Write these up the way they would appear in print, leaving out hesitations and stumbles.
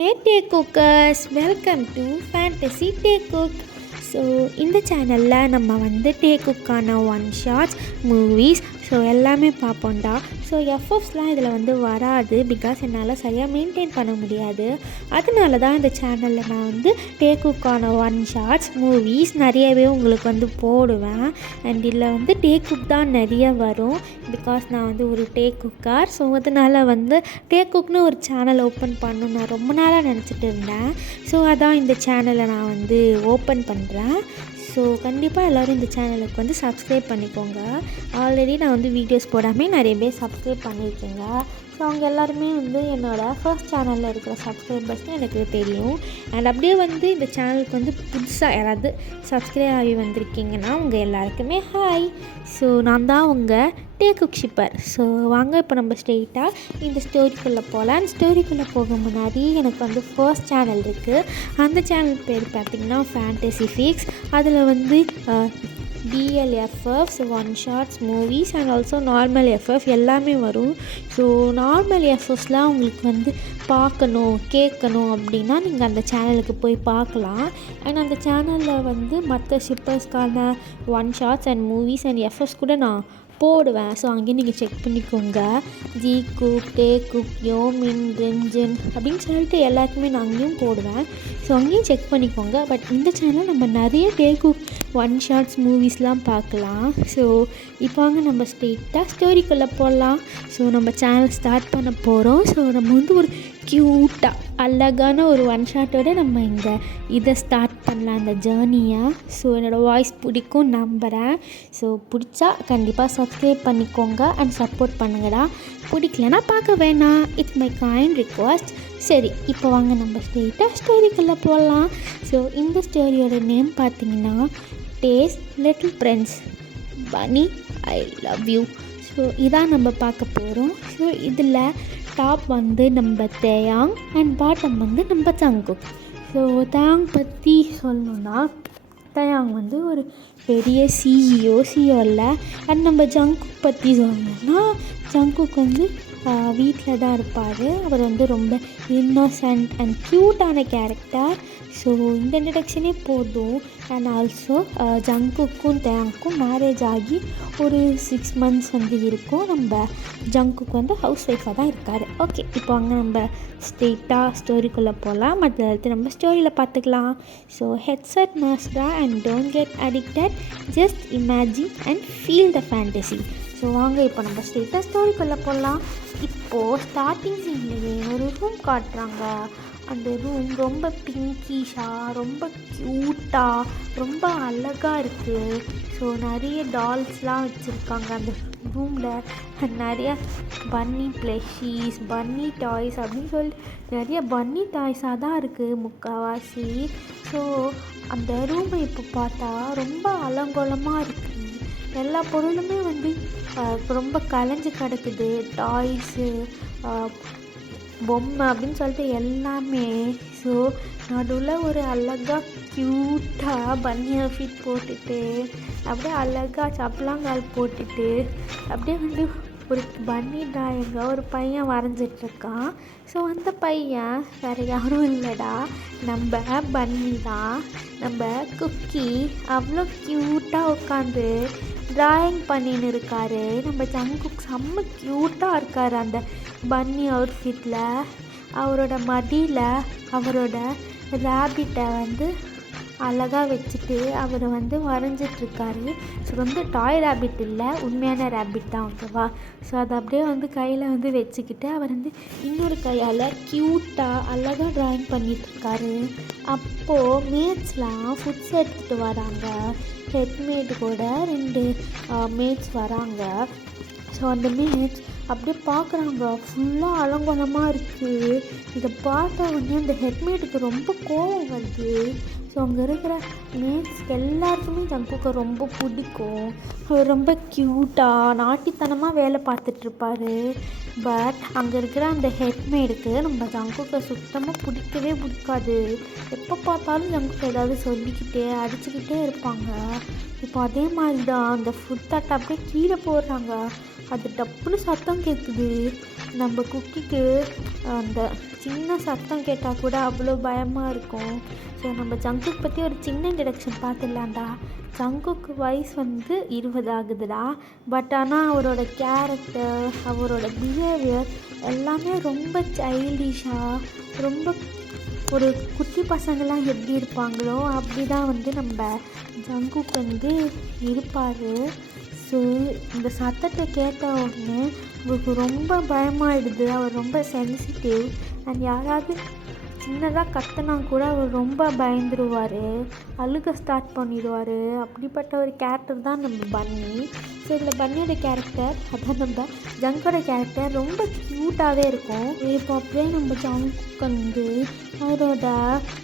Hey Take Cookers, welcome to Fantasy Take Cook. So இந்த சேனலில் நம்ம வந்து டேக் குக்கான ஒன் ஷார்ட்ஸ் மூவிஸ் எல்லாமே பார்ப்போம்டா. ஸோ எஃப்எஃப்ஸ்லாம் இதில் வந்து வராது, பிகாஸ் என்னால் சரியாக மெயின்டைன் பண்ண முடியாது. அதனால தான் இந்த சேனலில் நான் வந்து டேக் குக்கான ஒன் ஷார்ட்ஸ் மூவிஸ் நிறையவே உங்களுக்கு வந்து போடுவேன். அண்ட் இதில் வந்து டேக் குக் தான் நிறைய வரும், பிகாஸ் நான் வந்து ஒரு டேக் குக்கார். ஸோ அதனால் வந்து டேக் குக்னு ஒரு சேனல் ஓப்பன் பண்ணணும் நான் ரொம்ப நாளாக நினச்சிட்டு இருந்தேன். ஸோ அதான் இந்த சேனலை நான் வந்து ஓப்பன் பண்ணுறேன். ஸோ கண்டிப்பாக எல்லோரும் இந்த சேனலுக்கு வந்து சப்ஸ்கிரைப் பண்ணிக்கோங்க. ஆல்ரெடி நான் வந்து வீடியோஸ் போடாமல் நிறைய பேர் சப்ஸ்கிரைப் பண்ணியிருக்கேங்க. ஸோ அவங்க எல்லாருமே வந்து என்னோடய ஃபர்ஸ்ட் சேனலில் இருக்கிற சப்ஸ்கிரைபர்ஸ்னு எனக்கு தெரியும். அண்ட் அப்படியே வந்து இந்த சேனலுக்கு வந்து புதுசாக யாராவது சப்ஸ்கிரைப் ஆகி வந்திருக்கீங்கன்னா உங்கள் எல்லாருக்குமே ஹாய். ஸோ நான் தான் உங்கள் டேக் குக் ஷிப்பர். ஸோ வாங்க இப்போ நம்ம ஸ்ட்ரெயிட்டாக இந்த ஸ்டோரிக்குள்ளே போகலாம். ஸ்டோரிக்குள்ளே போக முன்னாடி எனக்கு வந்து ஃபர்ஸ்ட் சேனல் இருக்குது. அந்த சேனல் பேர் பார்த்திங்கன்னா ஃபேண்டசி ஃபிக்ஸ். அதில் வந்து DLFFs, one shorts movies and also normal FF எல்லாமே வரும். ஸோ நார்மல் எஃப்எஃப்ஸ்லாம் உங்களுக்கு வந்து பார்க்கணும் கேட்கணும் அப்படின்னா நீங்கள் அந்த சேனலுக்கு போய் பார்க்கலாம். அண்ட் அந்த சேனலில் வந்து மற்ற ஷிப்பர்ஸ்க்கான one shots and movies and FFs கூட நான் போடுவேன். ஸோ அங்கேயும் நீங்கள் செக் பண்ணிக்கோங்க. Jikook, Taekook, Yoonmin, Renjin அப்படின்னு சொல்லிட்டு எல்லாருக்குமே நான் அங்கேயும் போடுவேன். ஸோ அங்கேயும் செக் பண்ணிக்கோங்க. பட் இந்த சேனல் நம்ம நிறைய டே குக் ஒன் ஷார்ட்ஸ் மூவிஸ்லாம் பார்க்கலாம். ஸோ இப்போ வாங்க நம்ம ஸ்ட்ரெயிட்டாக ஸ்டோரிக்குள்ளே போடலாம். ஸோ நம்ம சேனல் ஸ்டார்ட் பண்ண போகிறோம். ஸோ நம்ம வந்து ஒரு க்யூட்டாக அழகான ஒரு ஒன் ஷாட்டோடு நம்ம இங்கே இதை ஸ்டார்ட் பண்ணலாம், அந்த ஜேர்னியை. ஸோ என்னோடய வாய்ஸ் பிடிக்கும் நம்புகிறேன். ஸோ பிடிச்சா கண்டிப்பாக சப்ஸ்கிரைப் பண்ணிக்கோங்க அண்ட் சப்போர்ட் பண்ணுங்கடா. பிடிக்கலனா பார்க்க வேணாம், இட்ஸ் மை கைண்ட் ரிக்வெஸ்ட். சரி, இப்போ வாங்க நம்ம ஸ்ட்ரெயிட்டாக ஸ்டோரிக்குள்ளே போகலாம். ஸோ இந்த ஸ்டோரியோட நேம் பார்த்தீங்கன்னா டேஸ் லிட்டில் பிரின்ஸ் பனி ஐ லவ் யூ. ஸோ இதான் நம்ம பார்க்க போகிறோம். ஸோ இதில் டாப் வந்து நம்ம தேயாங் அண்ட் பாட்டம் வந்து நம்ம ஜங்குக். ஸோ தேயாங் பற்றி சொல்லணுன்னா தேயாங் வந்து ஒரு பெரிய சிஇஓ இல்லை. அண்ட் நம்ம ஜங்குக் பற்றி சொல்லணும்னா ஜங்குக் வந்து வீட்டில் தான் இருப்பார். அவர் வந்து ரொம்ப இன்னோசன்ட் அண்ட் க்யூட்டான கேரக்டர். ஸோ இந்த இன்ட்ரடக்ஷனே போதும். அண்ட் ஆல்சோ ஜங்குக்கும் தேயாங்க்கும் மேரேஜ் ஆகி ஒரு 6 months வந்து இருக்கும். நம்ம ஜங்குக் வந்து ஹவுஸ் ஒய்ஃபாக தான் இருக்கார். ஓகே, இப்போ அங்கே நம்ம ஸ்ட்ரெயிட்டாக ஸ்டோரிக்குள்ளே போகலாம். மற்ற எடுத்து நம்ம ஸ்டோரியில் பார்த்துக்கலாம். ஸோ ஹெட்செட் மஸ்டா and don't get addicted, just imagine and feel the fantasy. So வாங்க இப்போ நம்ம ஸ்ட்ரெயிட்டாக ஸ்டோரிக்குள்ளே போகலாம். இப்போது ஸ்டார்டிங் சீன்லேயே ஒரு ரூம் காட்டுறாங்க. அந்த ரூம் ரொம்ப பிங்கிஷாக, ரொம்ப க்யூட்டாக, ரொம்ப அழகாக இருக்குது. ஸோ நிறைய டால்ஸ்லாம் வச்சுருக்காங்க அந்த ரூமில். நிறைய பன்னி ப்ளஷீஸ், பன்னி டாய்ஸ் அப்படின்னு சொல்லி நிறைய பன்னி டாய்ஸாக தான் இருக்குது முக்கால்வாசி. ஸோ அந்த ரூமை இப்போ பார்த்தா ரொம்ப அலங்கோலமாக இருக்குது. எல்லா பொருளுமே வந்து ரொம்ப கலைஞ்சு கிடக்குது. டாய்ஸு, பொம்மை அப்படின்னு சொல்லிட்டு எல்லாமே. ஸோ நடுவில் ஒரு அழகாக க்யூட்டாக பன்னி அவுட்ஃபிட் போட்டுட்டு அப்படியே அழகாக சப்பலாங்கால் போட்டுட்டு அப்படியே வந்து ஒரு பன்னி ட்ராயிங்க ஒரு பையன் வரைஞ்சிட்ருக்கான். ஸோ அந்த பையன் வேறு யாரும் இல்லைடா, நம்ம பன்னி தான், நம்ம குக்கி. அவ்வளோ க்யூட்டாக உட்காந்து ட்ராயிங் பண்ணின்னு இருக்காரு. நம்ம ஜங்குக் செம்ம க்யூட்டாக இருக்கார் அந்த பன்னி அவுட்ஃபிட்டில். அவரோட மடியில் அவரோட ரேபிட்டை வந்து அழகாக வச்சுட்டு அவர் வந்து வரைஞ்சிட்ருக்காரு. ஸோ வந்து டாய் ரேபிட் இல்லை, உண்மையான ரேபிட் தான், ஓகேவா. ஸோ அதை அப்படியே வந்து கையில் வந்து வச்சுக்கிட்டு அவர் வந்து இன்னொரு கையால் க்யூட்டாக அழகாக ட்ராயிங் பண்ணிகிட்ருக்காரு. அப்போது மேட்ஸ்லாம் ஃபுட்ஸ் எடுத்துகிட்டு வராங்க. ஹெட்மேட் கூட 2 மேட்ஸ் வராங்க. ஸோ அந்த மேட்ஸ் அப்படியே பார்க்குறாங்க, ஃபுல்லாக அலங்கோலமாக இருக்குது. இதை பார்த்த உடனே அந்த ஹெட்மேட்டுக்கு ரொம்ப கோபம் வருது. ஸோ அங்கே இருக்கிற மேட்ஸ்க்கு எல்லாருக்குமே ஜங்குக்கை ரொம்ப பிடிக்கும். அவர் ரொம்ப க்யூட்டாக நாட்டித்தனமாக வேலை பார்த்துட்ருப்பாரு. பட் அங்கே இருக்கிற அந்த ஹெட்மேடுக்கு நம்ம ஜங்குக்கை சுத்தமாக பிடிக்கவே பிடிக்காது. எப்போ பார்த்தாலும் ஜங்குக்கை ஏதாவது சொல்லிக்கிட்டே அடிச்சுக்கிட்டே இருப்பாங்க. இப்போ அதே மாதிரி தான் அந்த ஃபுட் தட்டை அப்படியே கீழே போடுறாங்க. அது டப்புன்னு சத்தம் கேட்குது. நம்ம குக்கிக்கு அந்த சின்ன சத்தம் கேட்டால் கூட அவ்வளோ பயமாக இருக்கும். ஸோ நம்ம ஜங்குக் பற்றி ஒரு சின்ன இன்ட்ரடக்ஷன் பார்த்துடலாம்டா. ஜங்குக்கு வயசு 20 ஆகுதுடா. பட் ஆனால் அவரோட கேரக்டர், அவரோட பிஹேவியர் எல்லாமே ரொம்ப சைல்டிஷாக, ரொம்ப ஒரு குட்டி பசங்களாம் எப்படி இருப்பாங்களோ அப்படி தான் நம்ம ஜங்குக் இருப்பார். ஸோ இந்த சத்தத்தை கேட்ட உடனே அவருக்கு ரொம்ப பயமாகிடுது. அவர் ரொம்ப சென்சிட்டிவ். அண்ட் யாராவது சின்னதாக கத்தினா கூட அவர் ரொம்ப பயந்துருவார், அழுக ஸ்டார்ட் பண்ணிடுவார். அப்படிப்பட்ட ஒரு கேரக்டர் தான் நம்ம பன்னி. ஸோ இதில் பன்னியோட கேரக்டர், அதான் நம்ம ஜங்கோட கேரக்டர் ரொம்ப க்யூட்டாகவே இருக்கும். இப்போ அப்படியே நம்ம ஜங்கு அவரோட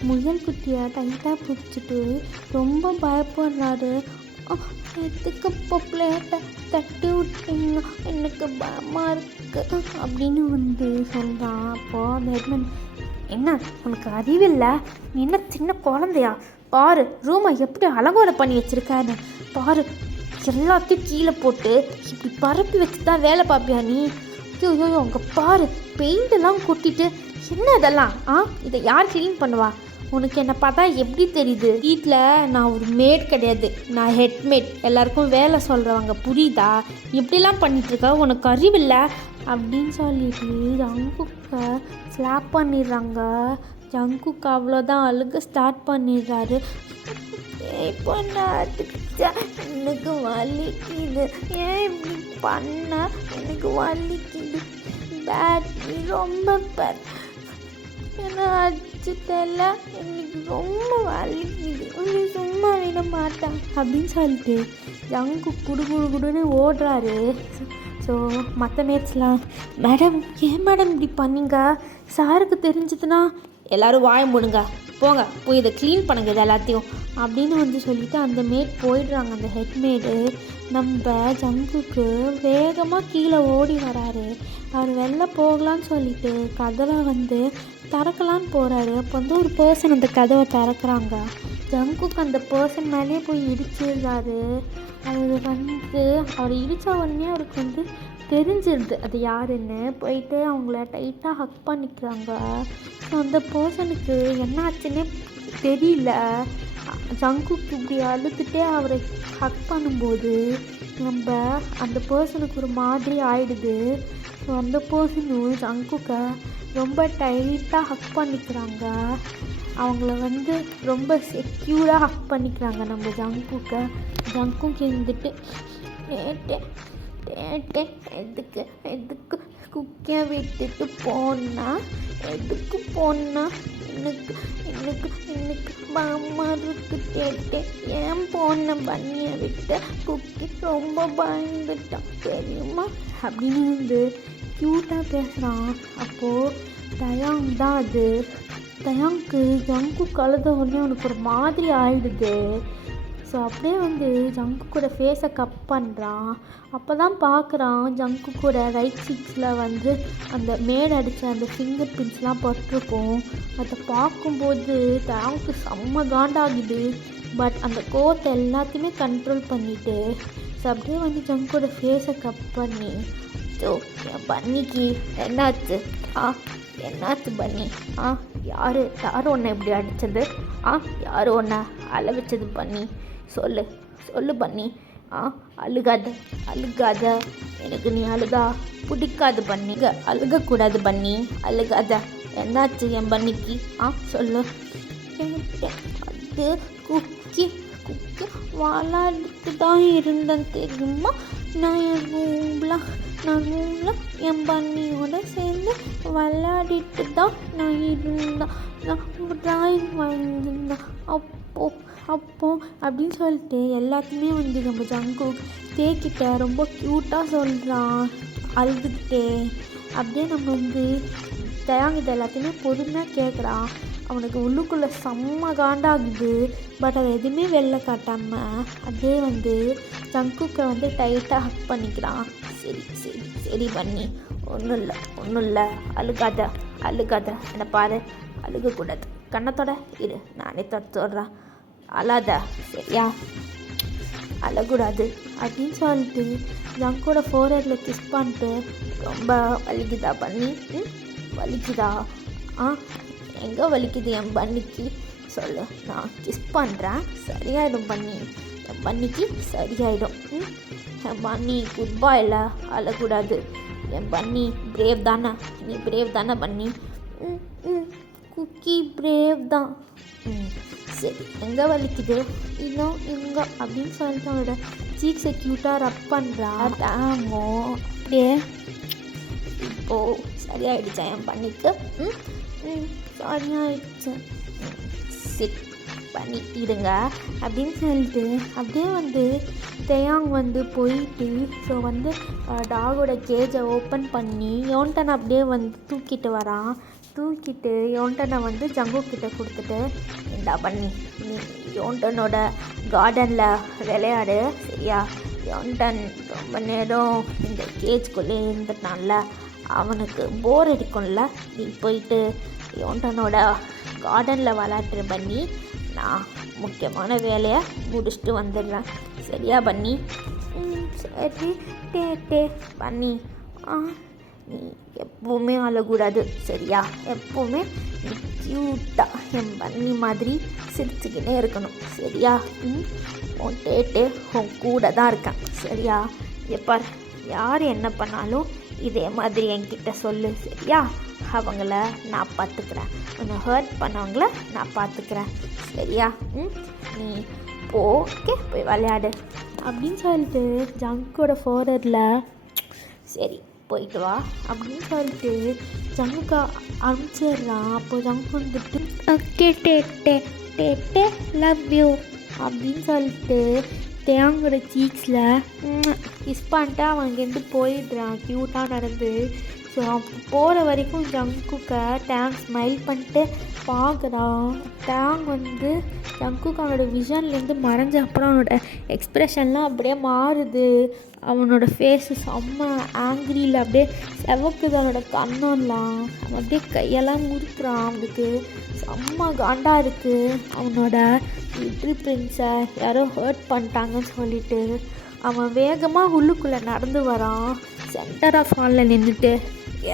முயல் குட்டியை டைட்டாக பிடிச்சிட்டு ரொம்ப பயப்படுறாரு. எதுக்கு பொப்ளேட்டை தட்டி விட்டீங்க, எனக்கு பயமாக இருக்குது அப்படின்னு சொல்கிறான். அப்போது அந்த ஹெட்மேன், என்ன உனக்கு அறிவில்லை, நீ என்ன சின்ன குழந்தையா, பாரு ரூமை எப்படி அலங்கோலை பண்ணி வச்சுருக்கான்னு பாரு, எல்லாத்தையும் கீழே போட்டு இப்படி பரப்பி வச்சு தான் வேலை பார்ப்பியா நீ? ஐயோ அங்கே பாரு, பெயிண்டெல்லாம் கொட்டிட்டு என்ன இதெல்லாம்? இதை யார் க்ளீன் பண்ணுவா? உனக்கு என்னை பார்த்தா எப்படி தெரியுது? வீட்டில் நான் ஒரு மேட் கிடையாது, நான் ஹெட்மேட், எல்லாருக்கும் வேலை சொல்கிறவங்க, புரியுதா? இப்படிலாம் பண்ணிகிட்ருக்கா, உனக்கு அறிவில்லை அப்படின்னு சொல்லிட்டு ஜங்குக்கை ஸ்லாப் பண்ணிடுறாங்க. ஜங்குக்கு அவ்வளோதான் அழுக ஸ்டார்ட் பண்ணிடுறாரு. இப்போ எனக்கு வலிக்குது, ஏன் இப்படி பண்ண, எனக்கு வலிக்குது, பேட் ரொம்ப பேட், ஏன்னா அடிச்சுட்டல, எனக்கு ரொம்ப வலிக்குது, உன்னை சும்மா விட மாட்டேன் அப்படின்னு சொல்லிட்டு ஜங்கு குடுன்னு ஓடுறாரு. ஸோ மற்ற மேட்ச்லாம், மேடம் ஏன் மேடம் இப்படி பண்ணீங்க, சாருக்கு தெரிஞ்சதுன்னா எல்லோரும் வாய மூடுங்க, போங்க போய் இதை க்ளீன் பண்ணுங்க இது எல்லாத்தையும் அப்படின்னு சொல்லிவிட்டு அந்த மேட் போயிடுறாங்க. அந்த ஹெட்மேடு நம்ம ஜங்குக்கு வேகமாக கீழே ஓடி வராரு. அவர் வெளில போகலான்னு சொல்லிட்டு கதவை திறக்கலான்னு போகிறாரு. அப்போ ஒரு பர்சன் அந்த கதவை திறக்கிறாங்க. ஜங்குக்கு அந்த பர்சன் மேலே போய் இடிச்சிடுறாரு. அவர் அவர் இடித்த உடனே அவருக்கு தெரிஞ்சிருது அது யாருன்னு. போயிட்டு அவங்கள டைட்டாக ஹக் பண்ணிக்கிறாங்க. ஸோ அந்த பர்சனுக்கு என்ன ஆச்சுன்னே தெரியல. ஜங்குக்கு இப்படி அழுத்துட்டே அவரை ஹக் பண்ணும்போது நம்ம அந்த பர்சனுக்கு ஒரு மாதிரி ஆயிடுது. ஸோ அந்த பர்சனும் ஜங்குக்கை ரொம்ப டைட்டாக ஹக் பண்ணிக்கிறாங்க. அவங்கள ரொம்ப செக்யூராக ஹக் பண்ணிக்கிறாங்க நம்ம ஜங்குக்கை. ஜங்குக்கு எதுக்கு குக்கியை விட்டுட்டு போனால், எதுக்கு போனால், எனக்கு எனக்கு எனக்கு பயமா இருக்கு கேட்டேன், ஏன் போன பன்னியை விட்டு, குக்கி ரொம்ப பயந்துட்டான் தெரியுமா அப்படின்னு க்யூட்டாக பேசுகிறான். அப்போது தயாங் தான் அது. தயாங்க்கு ஜங்கு கழுத உடனே அவனுக்கு ஒரு மாதிரி ஆயிடுது. ஸோ அப்படியே ஜங்குக்கோட ஃபேஸை கப் பண்ணுறான். அப்போ தான் பார்க்குறான் ஜங்குக்கோட ரைட் சீக்ஸில் அந்த மேடு அடித்த அந்த ஃபிங்கர் பிரிண்ட்ஸ்லாம் பட்டிருக்கும். அதை பார்க்கும்போது தயாங்க்கு செம்ம காண்டாகுது. பட் அந்த கோத்தை எல்லாத்தையுமே கண்ட்ரோல் பண்ணிவிட்டு ஸோ அப்படியே ஜங்குக்கோட ஃபேஸை கப் பண்ணி, ஸோ என் பன்னிக்கு என்னாச்சு, என்னாச்சு பன்னி, யார் உன்னை இப்படி அடித்தது, யார் உன்னை அழ வச்சது பன்னி, சொல்லு பன்னி, அழுகாத, எனக்கு நீ அழுதா பிடிக்காது பன்னி, அழுகக்கூடாது பன்னி, அழுகாத, என்னாச்சு என் பன்னிக்கு, சொல்லு. அது குக்கி விளாடிட்டு தான் இருந்தேன் தெரியுமா, நான் ரூமில் என் பன்னியோட சேர்ந்து விளையாடிட்டு தான் நான் இருந்தேன், நான் டிராயிங் வரைஞ்சிருந்தேன் அப்போ அப்படின்னு சொல்லிட்டு எல்லாத்தையுமே நம்ம ஜங்கு தேக்கிட்ட ரொம்ப க்யூட்டாக சொல்கிறான் அழுதுகிட்டே. அப்படியே நம்ம தயாங்கிட்ட எல்லாத்தையுமே பொறுமையாக கேட்குறான். அவனுக்கு உள்ளுக்குள்ளே செம்ம காண்டாகுது. பட் அதை எதுவுமே வெளில காட்டாமல் அப்படியே ஜங்குக்கை டைட்டாக ஹக் பண்ணிக்கிறான். சரி பன்னி, ஒன்றும் இல்லை, அழுகாத, என்னை பாரு, அழுகக்கூடாது, கண்ணத்தோட இரு, நானே தொடுறேன், அழாத சரியா, அழக்கூடாது அப்படின்னு சொல்லிட்டு ஜங்கோட ஃபோர்ஹெட்டில் கிஸ் பண்ணிட்டு, ரொம்ப வலிக்குதா பண்ணி? வலிக்குதா? எங்கே வலிக்குது என் பன்னிக்கு சொல்லு, நான் கிஸ் பண்ணுறேன், சரியாயிடும் பண்ணி, என் பன்னிக்கு சரியாயிடும். என் பன்னி குட் பாயில், அழக்கூடாது. என் பன்னி பிரேவ் தானே, நீ பிரேவ் தானே பண்ணி? குக்கி பிரேவ் தான். சரி, எங்கே வலிக்குது? இன்னும் இங்கே அப்படின்னு சொல்லிட்டு அவனோட சீக்ஸை க்யூட்டாக ரப் பண்ணுறா. தாமோ அப்படியே இப்போது சரியாயிடுச்சா என் பண்ணிக்கு? சரியாயிடுச்சு. சிட் பண்ணிடுங்க அப்படின்னு சொல்லிட்டு அப்படியே தேயாங் போயிட்டு ஸோ டாகோட கேஜை ஓப்பன் பண்ணி யோன்டனை அப்படியே தூக்கிட்டு வரான். தூக்கிட்டு யோன்டனை ஜங்குக்கிட்ட கொடுத்துட்டு, இந்தா பண்ணி, நீ யோன்டனோட கார்டனில் விளையாடு, சரியா? யோன்டன் ரொம்ப நேரம் இந்த கேஜ்குள்ளே இருந்துட்டான்ல, அவனுக்கு போர் அடிக்கும்ல, நீ போயிட்டு யோன்டனோட கார்டனில் விளையாட்டு பண்ணி, நான் முக்கியமான வேலையை முடிச்சுட்டு வந்துடுறேன், சரியா பண்ணி? சரி டே பண்ணி, நீ எப்போவுமே அழக்கூடாது, சரியா? எப்போவுமே நீ க்யூட்டாக என் பண்ணி மாதிரி சிரிச்சுக்கினே இருக்கணும், சரியா? உன் டேட்டு உன் கூட தான் இருக்கேன், சரியா? எப்போ யார் என்ன பண்ணாலும் இதே மாதிரி என்கிட்ட சொல்லு, சரியா? அவங்கள நான் பார்த்துக்கிறேன், உன்னை ஹர்ட் பண்ணவங்கள நான் பார்த்துக்கிறேன், சரியா? நீ ஓகே போய் விளையாடு அப்படின்னு சொல்லிட்டு ஜங்கோட ஃபோர்ஹெட்டில் சரி போயிட்டு வா அப்படின்னு சொல்லிட்டு ஜங்குக்கு அனுப்பிச்சிடுறான். அப்போது ஜங்கு ஓகே டே லவ் யூ அப்படின்னு சொல்லிட்டு தேங்கோட சீக்ஸில் கிஸ் பண்ணிட்டு அவன் இங்கேருந்து போயிடுறான் க்யூட்டாக நடந்து. ஸோ போகிற வரைக்கும் ஜங்குக்கை டேங் ஸ்மைல் பண்ணிட்டு பார்க்குறான். டேங் ஜங்குக்கு அவனோட விஷன்லேருந்து மறைஞ்ச அப்புறம் அவனோட எக்ஸ்ப்ரெஷன்லாம் அப்படியே மாறுது. அவனோட ஃபேஸு செம்ம ஆங்கிரியில் அப்படியே செவக்குது அவனோட கண்ணெல்லாம். அவன் அப்படியே கையெல்லாம் முறுக்குறான். அவனுக்கு செம்ம காண்டாக இருக்குது. அவனோட லிட்டில் பிரின்ஸை யாரோ ஹர்ட் பண்ணிட்டாங்கன்னு சொல்லிட்டு அவன் வேகமாக உள்ளுக்குள்ளே நடந்து வரான். சென்டர் ஆஃப் ஹாலில் நின்றுட்டு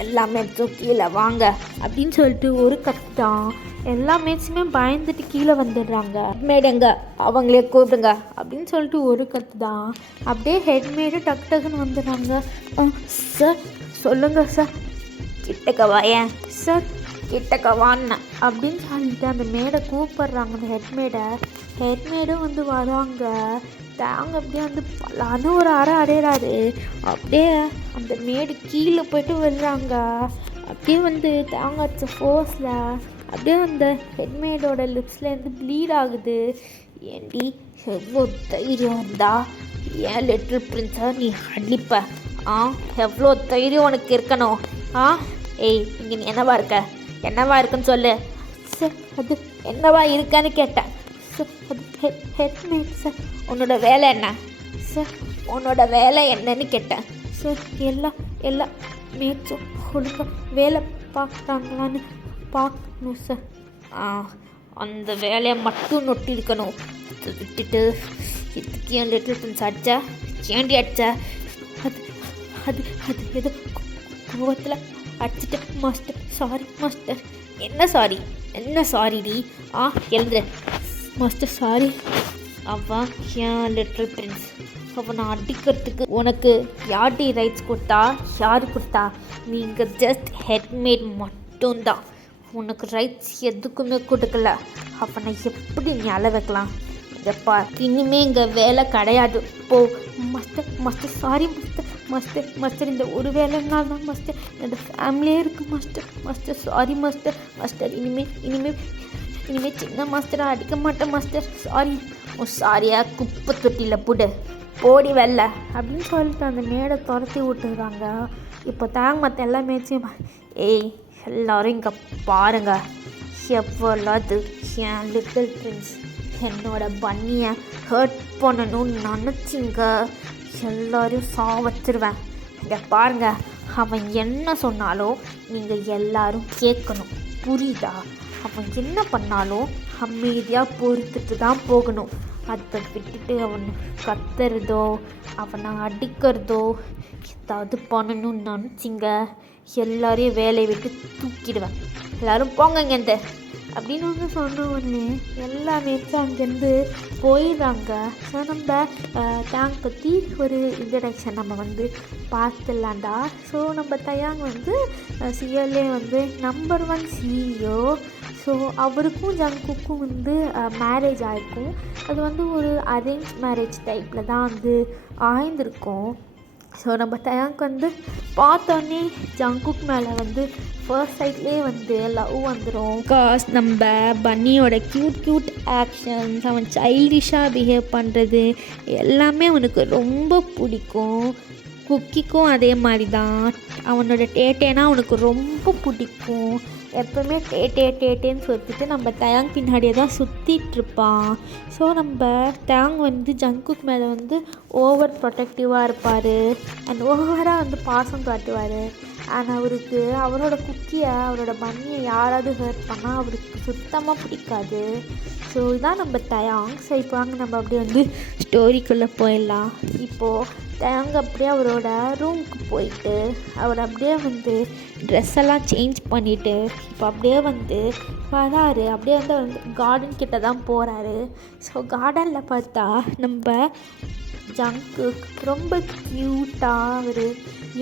எல்லா மேட்சும் கீழே வாங்க அப்படின்னு சொல்லிட்டு ஒரு கத்துட்டான். எல்லா மேட்சுமே பயந்துட்டு கீழே வந்துடுறாங்க. ஹெட்மேடுங்க அவங்களே கூப்பிடுங்க அப்படின்னு சொல்லிட்டு ஒரு கத்து தான். அப்படியே ஹெட்மேடு டக்குன்னு வந்துடுறாங்க. சார் சொல்லுங்கள் சார். கிட்டக்க வாயேன் சார், கிட்டக்க வான்னு அப்படின்னு சொல்லிட்டு அந்த மேடை கூப்பிட்றாங்க. அந்த ஹெட்மேடும் வராங்க. தாங்க அப்படியே பலான்னு ஒரு அடையிறாரு. அப்படியே அந்த மேடு கீழே போய்ட்டு விழுறாங்க. அப்படியே தாங்க ஃபோர்ஸில் அப்படியே அந்த ஹெட்மேடோட லிப்ஸ்லேருந்து ப்ளீட் ஆகுது. ஏண்டி எவ்வளோ தைரியம் இருந்தா ஏன் லிட்டில் பிரின்ஸை நீ அடிப்ப? எவ்வளோ தைரியம் உனக்கு இருக்கணும்? ஏய் இங்கே நீ என்னவா இருக்குன்னு சொல்லு. சார் அது என்னவா இருக்கான்னு கேட்டேன். சார் அது ஹெட்மேட் சார். உன்னோட வேலை என்ன சார்? உன்னோட வேலை என்னன்னு கேட்டேன். சார் எல்லா மேட்சும் ஒழுங்காக வேலை பார்க்குறாங்களான்னு பார்க்கணும் சார். அந்த வேலையை மட்டும் நொட்டி இருக்கணும். அதை விட்டுட்டு இதுக்கு ஏன் லிட்டில் பிரின்ஸ் அடிச்சா? ஏண்டி அடிச்சா? அது ஏதோ கோவத்தில் அடிச்சிட்டு மாஸ்டர். Sorry master. என்ன சாரிடி? எழுந்துரு மாஸ்டர். சாரி. அவன் ஏன் லிட்டில் பிரின்ஸ். அவனை அடிக்கிறதுக்கு உனக்கு யார்டி ரைட்ஸ் கொடுத்தா? யார் கொடுத்தா? நீங்கள் ஜஸ்ட் ஹெட்மேட் மட்டும்தான். உனக்கு ரைட்ஸ் எதுக்குமே கொடுக்கல. அவனை எப்படி நீ அள வைக்கலாம்? எப்பா இனிமே இங்கே வேலை கிடையாது. போ மாஸ்டர். Sorry master. இந்த ஒரு வேலைனால தான் மாஸ்டர் என்னோட ஃபேமிலியே இருக்குது மாஸ்டர். Sorry master. இனிமே சின்ன மாஸ்டராக அடிக்க மாட்டேன் மாஸ்டர். சாரி. சாரியா குப்பை தொட்டியில் போடி வெல்ல அப்படின்னு சொல்லிட்டு அந்த மேடை துரத்தி விட்டுறாங்க. இப்போ தாங்க மற்ற எல்லா மேட்சையும் ஏய் எல்லோரும் இங்கே பாருங்க. எவ்வளோது என் லிட்டில் பிரின்ஸ் என்னோட பன்னியை ஹர்ட் பண்ணணும்னு நினச்சிங்க எல்லோரையும் வச்சிருவேன். இங்கே பாருங்க, அவன் என்ன சொன்னாலும் நீங்கள் எல்லோரும் கேட்கணும், புரியுதா? அவன் என்ன பண்ணாலும் அமைதியாக பொறுத்துட்டு தான் போகணும். அதை விட்டுட்டு அவனை கத்துறதோ அவனை அடிக்கிறதோ ஏதாவது பண்ணணும்னு நினச்சிங்க எல்லாரையும் வேலையை விட்டு தூக்கிடுவேன். எல்லோரும் போங்க இங்கேருந்து அப்படின்னு வந்து சொன்ன உடனே எல்லாமே அங்கேருந்து போயிடுறாங்க. ஸோ நம்ம டேங் பற்றி ஒரு இன்ட்ரடக்ஷன் நம்ம வந்து பார்த்துடலாண்டா. ஸோ நம்ம தயாங் வந்து சிஎல்ஏ வந்து நம்பர் 1 CEO. ஸோ அவருக்கும் ஜங்குக்கும் வந்து மேரேஜ் ஆகிருக்கும். அது வந்து ஒரு அரேஞ்ச் மேரேஜ் டைப்பில் தான் வந்து ஆய்ந்திருக்கும். ஸோ நம்ம தயாங்க்கு வந்து பார்த்தோன்னே ஜங்குக் மேலே வந்து ஃபர்ஸ்ட் சைட்லேயே வந்து லவ் வந்துடும். பிகாஸ் நம்ம பன்னியோட க்யூட் ஆக்ஷன்ஸ், அவன் சைல்டிஷாக பிஹேவ் பண்ணுறது எல்லாமே அவனுக்கு ரொம்ப பிடிக்கும். குக்கிக்கும் அதே மாதிரி தான். அவனோட டேட்டேனா அவனுக்கு ரொம்ப பிடிக்கும். எப்போவுமே டேட்டேன்னு சொல்லிட்டு நம்ம தயாங் பின்னாடியே தான் சுற்றிட்டுருப்பான். ஸோ நம்ம தயாங் வந்து ஜங்குக் மேலே வந்து ஓவர் ப்ரொடெக்டிவாக இருப்பார் அண்ட் ஓவராக வந்து பாசம் காட்டுவார். ஆனால் அவருக்கு அவரோட குக்கியை அவரோட பன்னியை யாராவது ஹர்ட் பண்ணால் அவருக்கு சுத்தமாக பிடிக்காது. ஸோ இதான் நம்ம தயாங். ஸோ இப்போ வாங்க நம்ம அப்படியே வந்து ஸ்டோரிக்குள்ளே போயிடலாம். இப்போது தயாங் அப்படியே அவரோட ரூமுக்கு போயிட்டு அவர் அப்படியே வந்து ட்ரெஸ் எல்லாம் சேஞ்ச் பண்ணிவிட்டு இப்போ அப்படியே வந்து வராரு. அப்படியே வந்து அவர் வந்து கார்டன் கிட்ட தான் போகிறாரு. ஸோ கார்டனில் பார்த்தா நம்ம ஜங்குக் ரொம்ப க்யூட்டாக அவர்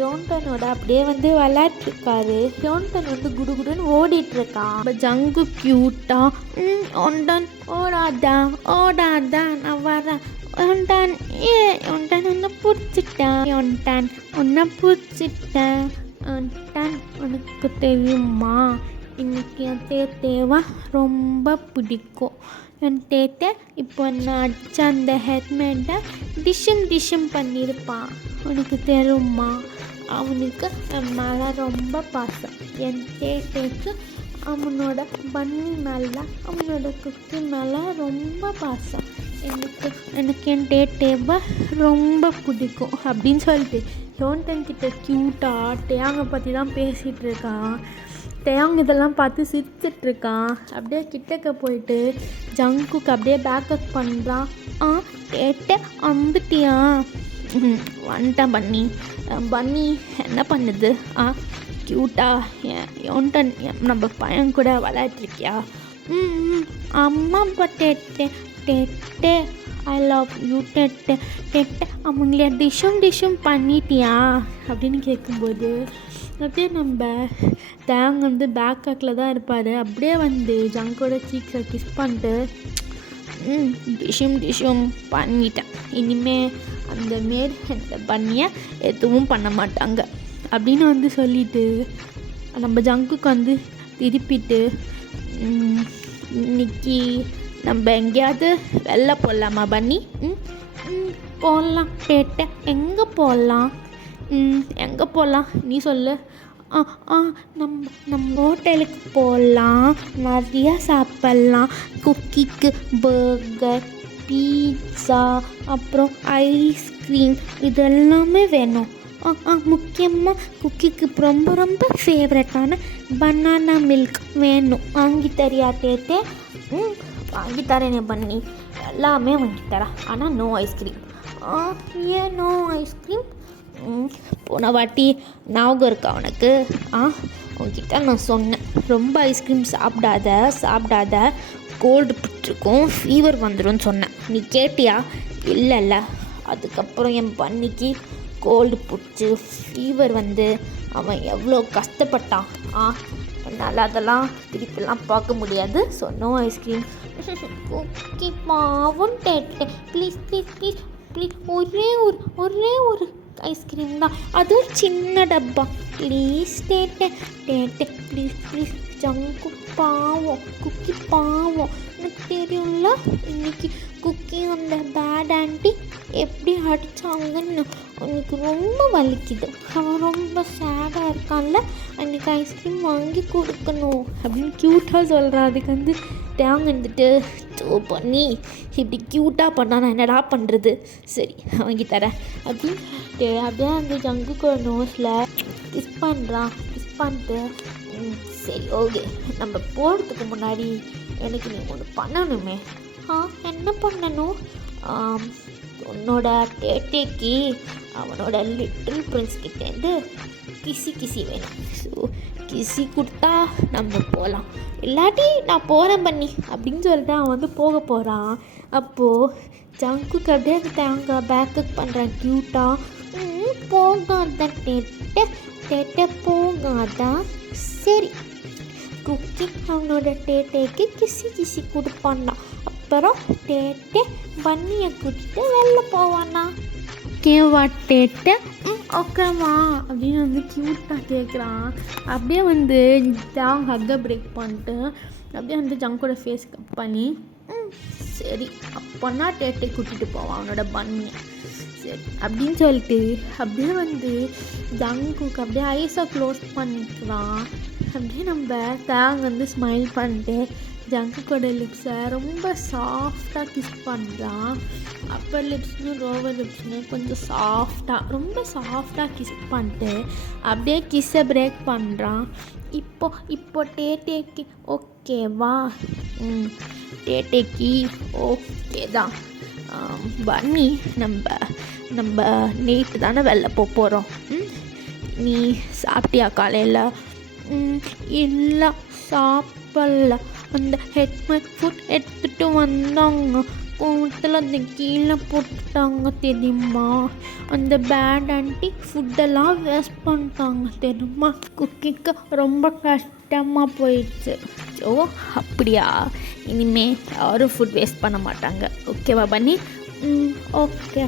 யோன்டனோட அப்படியே வந்து விளையாட்ருக்காரு. யோன்டன் வந்து குடுகுடுன்னு ஓடிட்டுருக்கான். நம்ம ஜங்குக் க்யூட்டாக யோன்டன் ஓடாதா நான் வரேன் யோன்டன் யோன்டன் உன்னை பிடிச்சிட்டேன் யோன்டன் உனக்கு தெரியுமா இன்னைக்கு என் தேத்தேவா ரொம்ப பிடிக்கும். என் தேத்தை இப்போ நான் அடித்த அந்த ஹெட்மேட்டை டிஷ்ஷும் பண்ணியிருப்பான். உனக்கு தெரியுமா அவனுக்கு என் மேலே ரொம்ப பாசம். என் தேத்தைக்கு அவனோட பன்னி மேலே அவனோட குக்கி மேலே ரொம்ப பாசம். எனக்கு என் டேட்டேவை ரொம்ப பிடிக்கும் அப்படின்னு சொல்லிட்டு யோன்டன் கிட்ட க்யூட்டாக டேங்கை பற்றி தான் பேசிகிட்டு இருக்கான். டேங் இதெல்லாம் பார்த்து சிரிச்சிட்ருக்கான். அப்படியே கிட்டக்க போயிட்டு ஜங்குக்கு அப்படியே பேக்கப் பண்ணுறான். டேட்டை வந்துட்டியா? வந்துட்டேன் பன்னி என்ன பண்ணுது? க்யூட்டா யோன்டன் நம்ம பையன் கூட விளையாட்ருக்கியா? அம்மா டேட்டே ஐ லவ் யூ டேட்டே அவங்கள டிஷ்ஷும் பண்ணிட்டியா அப்படின்னு கேட்கும்போது அப்படியே நம்ம டேங் வந்து பேக்கக்கில் தான் இருப்பார். அப்படியே வந்து ஜங்கோட சீக்ஸை கிஸ் பண்ணிட்டு டிஷ்ஷும் பண்ணிட்டேன். இனிமேல் அந்த மாரி அந்த பண்ணியை எதுவும் பண்ண மாட்டாங்க அப்படின்னு வந்து சொல்லிவிட்டு நம்ம ஜங்குக்கு வந்து திருப்பிட்டு இன்னைக்கு நம்ம எங்கேயாவது வெளில போடலாமா பன்னி? போடலாம் டேட்டை. எங்கே போடலாம் நீ சொல்லு. நம்ம ஹோட்டலுக்கு போகலாம், நிறைய சாப்பிட்லாம். குக்கிக்கு பர்கர், பீட்சா, அப்புறம் ஐஸ்கிரீம் இதெல்லாமே வேணும். முக்கியமாக குக்கிக்கு ரொம்ப ஃபேவரட்டான பனானா மில்க் வேணும். வாங்கி தரியா டேட்டே? வாங்கி தரேனே பன்னி, எல்லாமே வாங்கி தரேன். ஆனால் நோ ஐஸ்கிரீம். ஏன் நோ ஐஸ்கிரீம்? போன வாட்டி ஞாபகம் இருக்கா உனக்கு? உன்கிட்ட நான் சொன்னேன் ரொம்ப ஐஸ்கிரீம் சாப்பிடாத கோல்டு பிடிச்சிருக்கும், ஃபீவர் வந்துடும் சொன்னேன். நீ கேட்டியா? இல்லைல்ல. அதுக்கப்புறம் என் பன்னிக்கு கோல்டு பிடிச்சி ஃபீவர் வந்து அவன் எவ்வளோ கஷ்டப்பட்டான். என்னால் அதெல்லாம் திருப்பிலாம் பார்க்க முடியாது. So no ice cream. ஓகே பாவம் டேட்டே, ப்ளீஸ் ஒரே ஒரு ஐஸ்கிரீம் தான், அதுவும் சின்ன டப்பா. ப்ளீஸ் டேட்டே ப்ளீஸ் ஜங்கு பாவம், குக்கி பாவம். எனக்கு தெரியும்ல இன்னைக்கு குக்கி அந்த பேட் ஆண்டி எப்படி அடித்தாங்கன்னு எனக்கு ரொம்ப வலிக்குது. அவன் ரொம்ப சேடாக இருக்கான்ல, அன்றைக்கி ஐஸ்கிரீம் வாங்கி கொடுக்கணும் அப்படின்னு க்யூட்டாக சொல்கிறான். அதுக்கு வந்து டேங் வந்துட்டு பண்ணி இப்படி க்யூட்டாக பண்ணா நான் என்னடா பண்ணுறது, சரி வாங்கி தரேன் அப்படின்னு அப்படியே அந்த ஜங்குக்கு நோஸில் கிஸ் பண்ணிட்டு சரி ஓகே நம்ம போகிறதுக்கு முன்னாடி எனக்கு நீ ஒன்று பண்ணணுமே என்ன பண்ணணும்? உன்னோட டேட்டேக்கு அவனோட லிட்டில் பிரின்ஸ் கிட்டேருந்து கிசி வேணும். ஸோ கிசி கொடுத்தா நம்ம போகலாம், இல்லாட்டி நான் போகிறேன் பண்ணி அப்படின்னு சொல்லிட்டு அவன் வந்து போக போகிறான். அப்போது ஜங்குக்கு அப்படியே அந்த தேங்காய் பேக்கப் பண்ணுறான் க்யூட்டாக. போகாத டேட்டை போகாதான். சரி, குக்கி அவனோட டேட்டேக்கு கிசி கொடுப்பான்னா. அப்புறம் டேட்டே பன்னியை கூட்டிட்டு வெளில போவானா. கேவா டேட்டை ஓகேவா அப்படின்னு வந்து க்யூட்டாக கேட்குறான். அப்படியே வந்து ஹக்கை பிரேக் பண்ணிட்டு அப்படியே வந்து ஜங்கோட ஃபேஸ் கட் பண்ணி சரி அப்போன்னா டேட்டை கூட்டிகிட்டு போவான் அவனோட பன்னியை. சரி அப்படின்னு சொல்லிட்டு அப்படியே வந்து ஜங்குக்கு அப்படியே ஐஸை க்ளோஸ் பண்ணிக்கிறான். அப்படியே நம்ம தேங் வந்து ஸ்மைல் பண்ணிட்டு ஜங்குக்கோட லிப்ஸை ரொம்ப சாஃப்டாக கிஸ் பண்ணுறான். அப்பர் லிப்ஸ்னு லோவர் லிப்ஸ்னு கொஞ்சம் ரொம்ப சாஃப்டாக கிஸ் பண்ணிட்டு அப்படியே கிஸ்ஸை பிரேக் பண்ணுறான். இப்போ டேட்டேக்கு ஓகேவா? டேட்டேக்கு ஓகே தான். பன்னி நம்ம நைட்டு தானே வெளில போகிறோம். நீ சாப்பிட்டியா காலையில்? இல்லை சாப்பிடல. அந்த ஹெட்மேக் ஃபுட் எடுத்துகிட்டு வந்தாங்க, கோவத்தில் அந்த கீழே போட்டுட்டாங்க தெரியுமா? அந்த பேட் ஆண்டி ஃபுட்டெல்லாம் வேஸ்ட் பண்ணிட்டாங்க தெரியுமா? குக்கிக்கு ரொம்ப கஷ்டமாக போயிடுச்சு. ஸோ அப்படியா? இனிமேல் யாரும் ஃபுட் வேஸ்ட் பண்ண மாட்டாங்க, ஓகேவா பன்னி? ஓகே.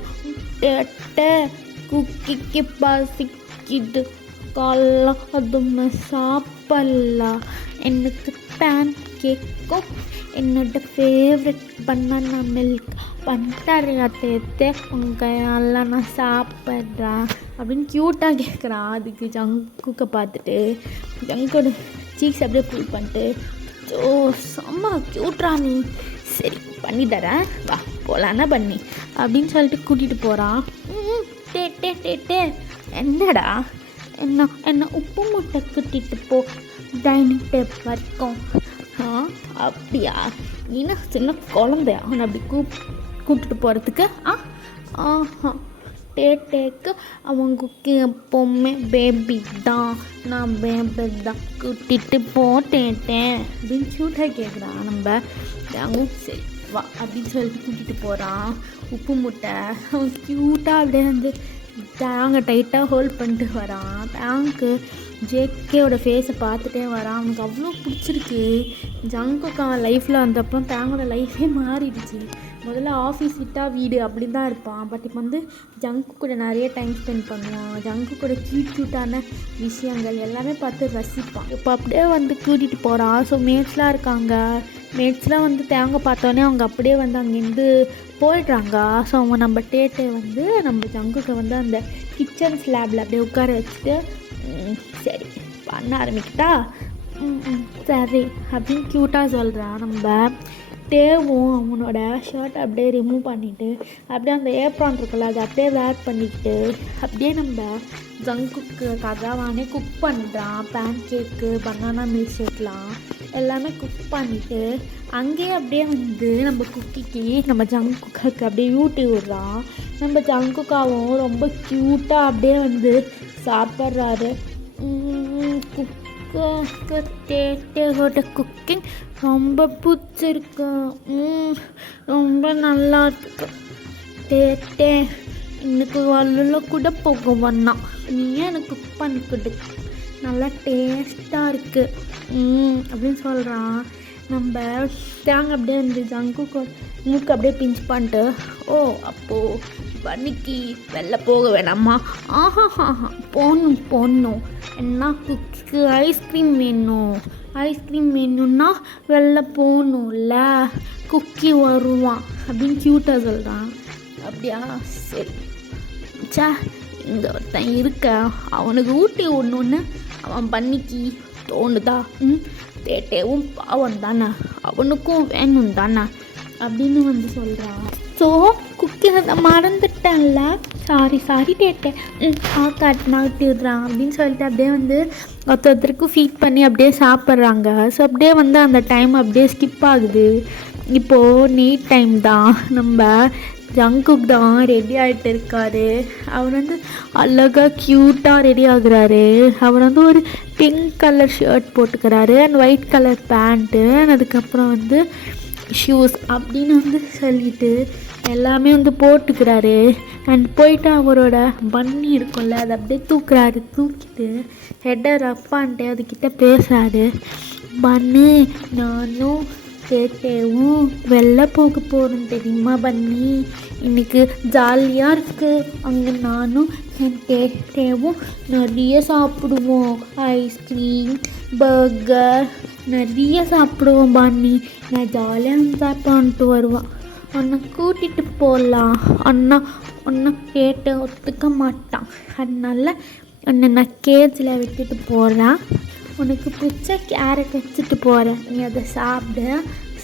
குக்கிக்கு பசிக்குது, காலைல அதுமே சாப்பிடலாம். எனக்கு பேன் கேக்கும் என்னோட ஃபேவரட் பனானா மில்க் பண்ணிட்டாரியா தேர்த்து உங்கையெல்லாம் நான் சாப்பிட்றேன் அப்படின்னு க்யூட்டாக கேட்குறான். அதுக்கு ஜங்குக்கை பார்த்துட்டு ஜங்கோட சீக்ஸ் அப்படியே புல் பண்ணிட்டு ஸோ செம்ம க்யூட்ரா நீ, சரி பண்ணி தரேன் வா போகலான்னா பண்ணி அப்படின்னு சொல்லிட்டு கூட்டிகிட்டு போகிறான். டே என்னடா என்ன உப்பு மூட்டை கூட்டிகிட்டு போ டைனிங் டேபிள் வரைக்கும். அப்படியா? நீனா சின்ன குழந்தையா அவனை அப்படி கூப்பிட்டுட்டு போகிறதுக்கு? டேட்டேக்கு அவங்க எப்போவுமே பேபி தான், நான் பேபி தான், கூட்டிகிட்டு போட்டேன் அப்படின்னு க்யூட்டாக கேட்குறான். நம்ம சரி வா அப்படின்னு சொல்லிட்டு கூட்டிகிட்டு போகிறான். உப்பு முட்டை அவன் க்யூட்டாக அப்படியே வந்து தேங்க டைட்டாக ஹோல்ட் பண்ணிட்டு வரான். தேங்க்கு ஜேகேவோட ஃபேஸை பார்த்துட்டே வரான். அவனுக்கு அவ்வளோ பிடிச்சிருக்கு. ஜங்குக்கு அவன் லைஃப்பில் வந்தப்பறம் தேங்கோட லைஃபே மாறிடுச்சு. முதல்ல ஆஃபீஸ் விட்டால் வீடு அப்படி தான் இருப்பான். பட் இப்போ வந்து ஜங்கு கூட நிறைய டைம் ஸ்பெண்ட் பண்ணுவான். ஜங்கு கூட க்யூட்டான விஷயங்கள் எல்லாமே பார்த்து ரசிப்பான். இப்போ அப்படியே வந்து கூட்டிகிட்டு போகிறான். ஸோ மேட்ஸ்லாம் இருக்காங்க. மேட்ஸ்லாம் வந்து தேங்க பார்த்தோன்னே அவங்க அப்படியே வந்து அங்கேருந்து போயிடுறாங்க. ஸோ அவங்க நம்ம டேட்டை வந்து நம்ம ஜங்குக்கு வந்து அந்த கிச்சன் ஸ்லாபில் அப்படியே உட்கார வச்சுட்டு சரி பண்ண ஆரம்பிக்கிட்டா சரி அப்படின்னு க்யூட்டாக சொல்கிறான். நம்ம தேவும் அவனோட ஷர்ட் அப்படியே ரிமூவ் பண்ணிவிட்டு அப்படியே அந்த ஏப்ரான் இருக்குல்ல அதை அப்படியே வேர் பண்ணிக்கிட்டு அப்படியே நம்ம ஜங்குக்கு கதாவானே குக் பண்ணுறான். பேன் கேக்கு, பனானா மில்க் ஷேக்லாம் எல்லாமே குக் பண்ணிவிட்டு அங்கேயே அப்படியே வந்து நம்ம குக்கிக்கு நம்ம ஜங்குக்கு அப்படியே ஊட்டி விட்றான். நம்ம ஜங்குக்காவும் ரொம்ப க்யூட்டாக அப்படியே வந்து சாப்பிட்றாரு. டேட்டோட குக்கிங் ரொம்ப பிடிச்சிருக்கு, ரொம்ப நல்லா இருக்கு. டேட்டே எனக்கு வல்லில் கூட போக வேணாம், நீயே எனக்கு குக் பண்ணி கொடு, நல்லா டேஸ்ட்டாக இருக்குது அப்படின்னு சொல்கிறான். நம்ம தேங்க அப்படியே வந்து ஜங்குக்கு மூக்கு அப்படியே பிஞ்ச் பண்ணிட்டு அப்போது பன்னிக்கு வெளில போக வேணாமா? போகணும் என்ன குக்கு ஐஸ்கிரீம் வேணும்னா வெளில போகணும்ல, குக்கி வருவான் அப்படின்னு க்யூட்டாக சொல்கிறான். அப்படியா? சரி இங்கே ஒருத்தன் இருக்க, அவனுக்கு ஊட்டி விடணுன்னு அவன் பன்னிக்கு தோணுதா? டேட்டேவும் பாவம் தானே, அவனுக்கும் வேணும் தானே அப்படின்னு வந்து சொல்கிறான். ஸோ குக்கிங் அதை மறந்துட்டேன்ல, சாரி டேட்டே காட்டினாட்டு விடுறான் அப்படின்னு சொல்லிட்டு அப்படியே வந்து ஒருத்தருக்கும் ஃபீட் பண்ணி அப்படியே சாப்பிட்றாங்க. ஸோ அப்படியே வந்து அந்த டைம் அப்படியே ஸ்கிப் ஆகுது. இப்போது நைட் டைம் தான். நம்ம ஜங்குக் தான் ரெடி ஆகிட்டு இருக்காரு. அவர் வந்து அழகாக க்யூட்டாக ரெடி ஆகுறாரு. அவர் வந்து ஒரு பிங்க் கலர் ஷர்ட் போட்டுக்கிறாரு and white colour pant and அதுக்கப்புறம் வந்து ஷூஸ் அப்படின்னு வந்து சொல்லிட்டு எல்லாமே வந்து போட்டுக்கிறாரு. அண்ட் போயிட்டு அவரோட பன்னி இருக்கும்ல அதை அப்படியே தூக்குறாரு. தூக்கிட்டு ஹெட்டர் அப்பான்ட்டு அதுக்கிட்ட பேசுகிறாரு. பன்னி, நானும் கேட்டேவும் வெளில போக போகிறோம் தெரியுமா பன்னி? இன்னைக்கு ஜாலியாக இருக்குது. அங்கே நானும் என் கேட்டேவும் நிறைய சாப்பிடுவோம். ஐஸ்கிரீம், பர்கர் நிறைய சாப்பிடுவோம் பன்னி. நான் ஜாலியாக என்ஜாய் பண்ணிட்டு வருவேன். உன்னை கூட்டிகிட்டு போகலாம். உன்னை கேட்டு ஒத்துக்க மாட்டான். அதனால உன்னை நான் கேஜில் விட்டுட்டு போகிறேன். உனக்கு பிடிச்ச கேரட் வச்சுட்டு போகிறேன். நீ அதை சாப்பிடு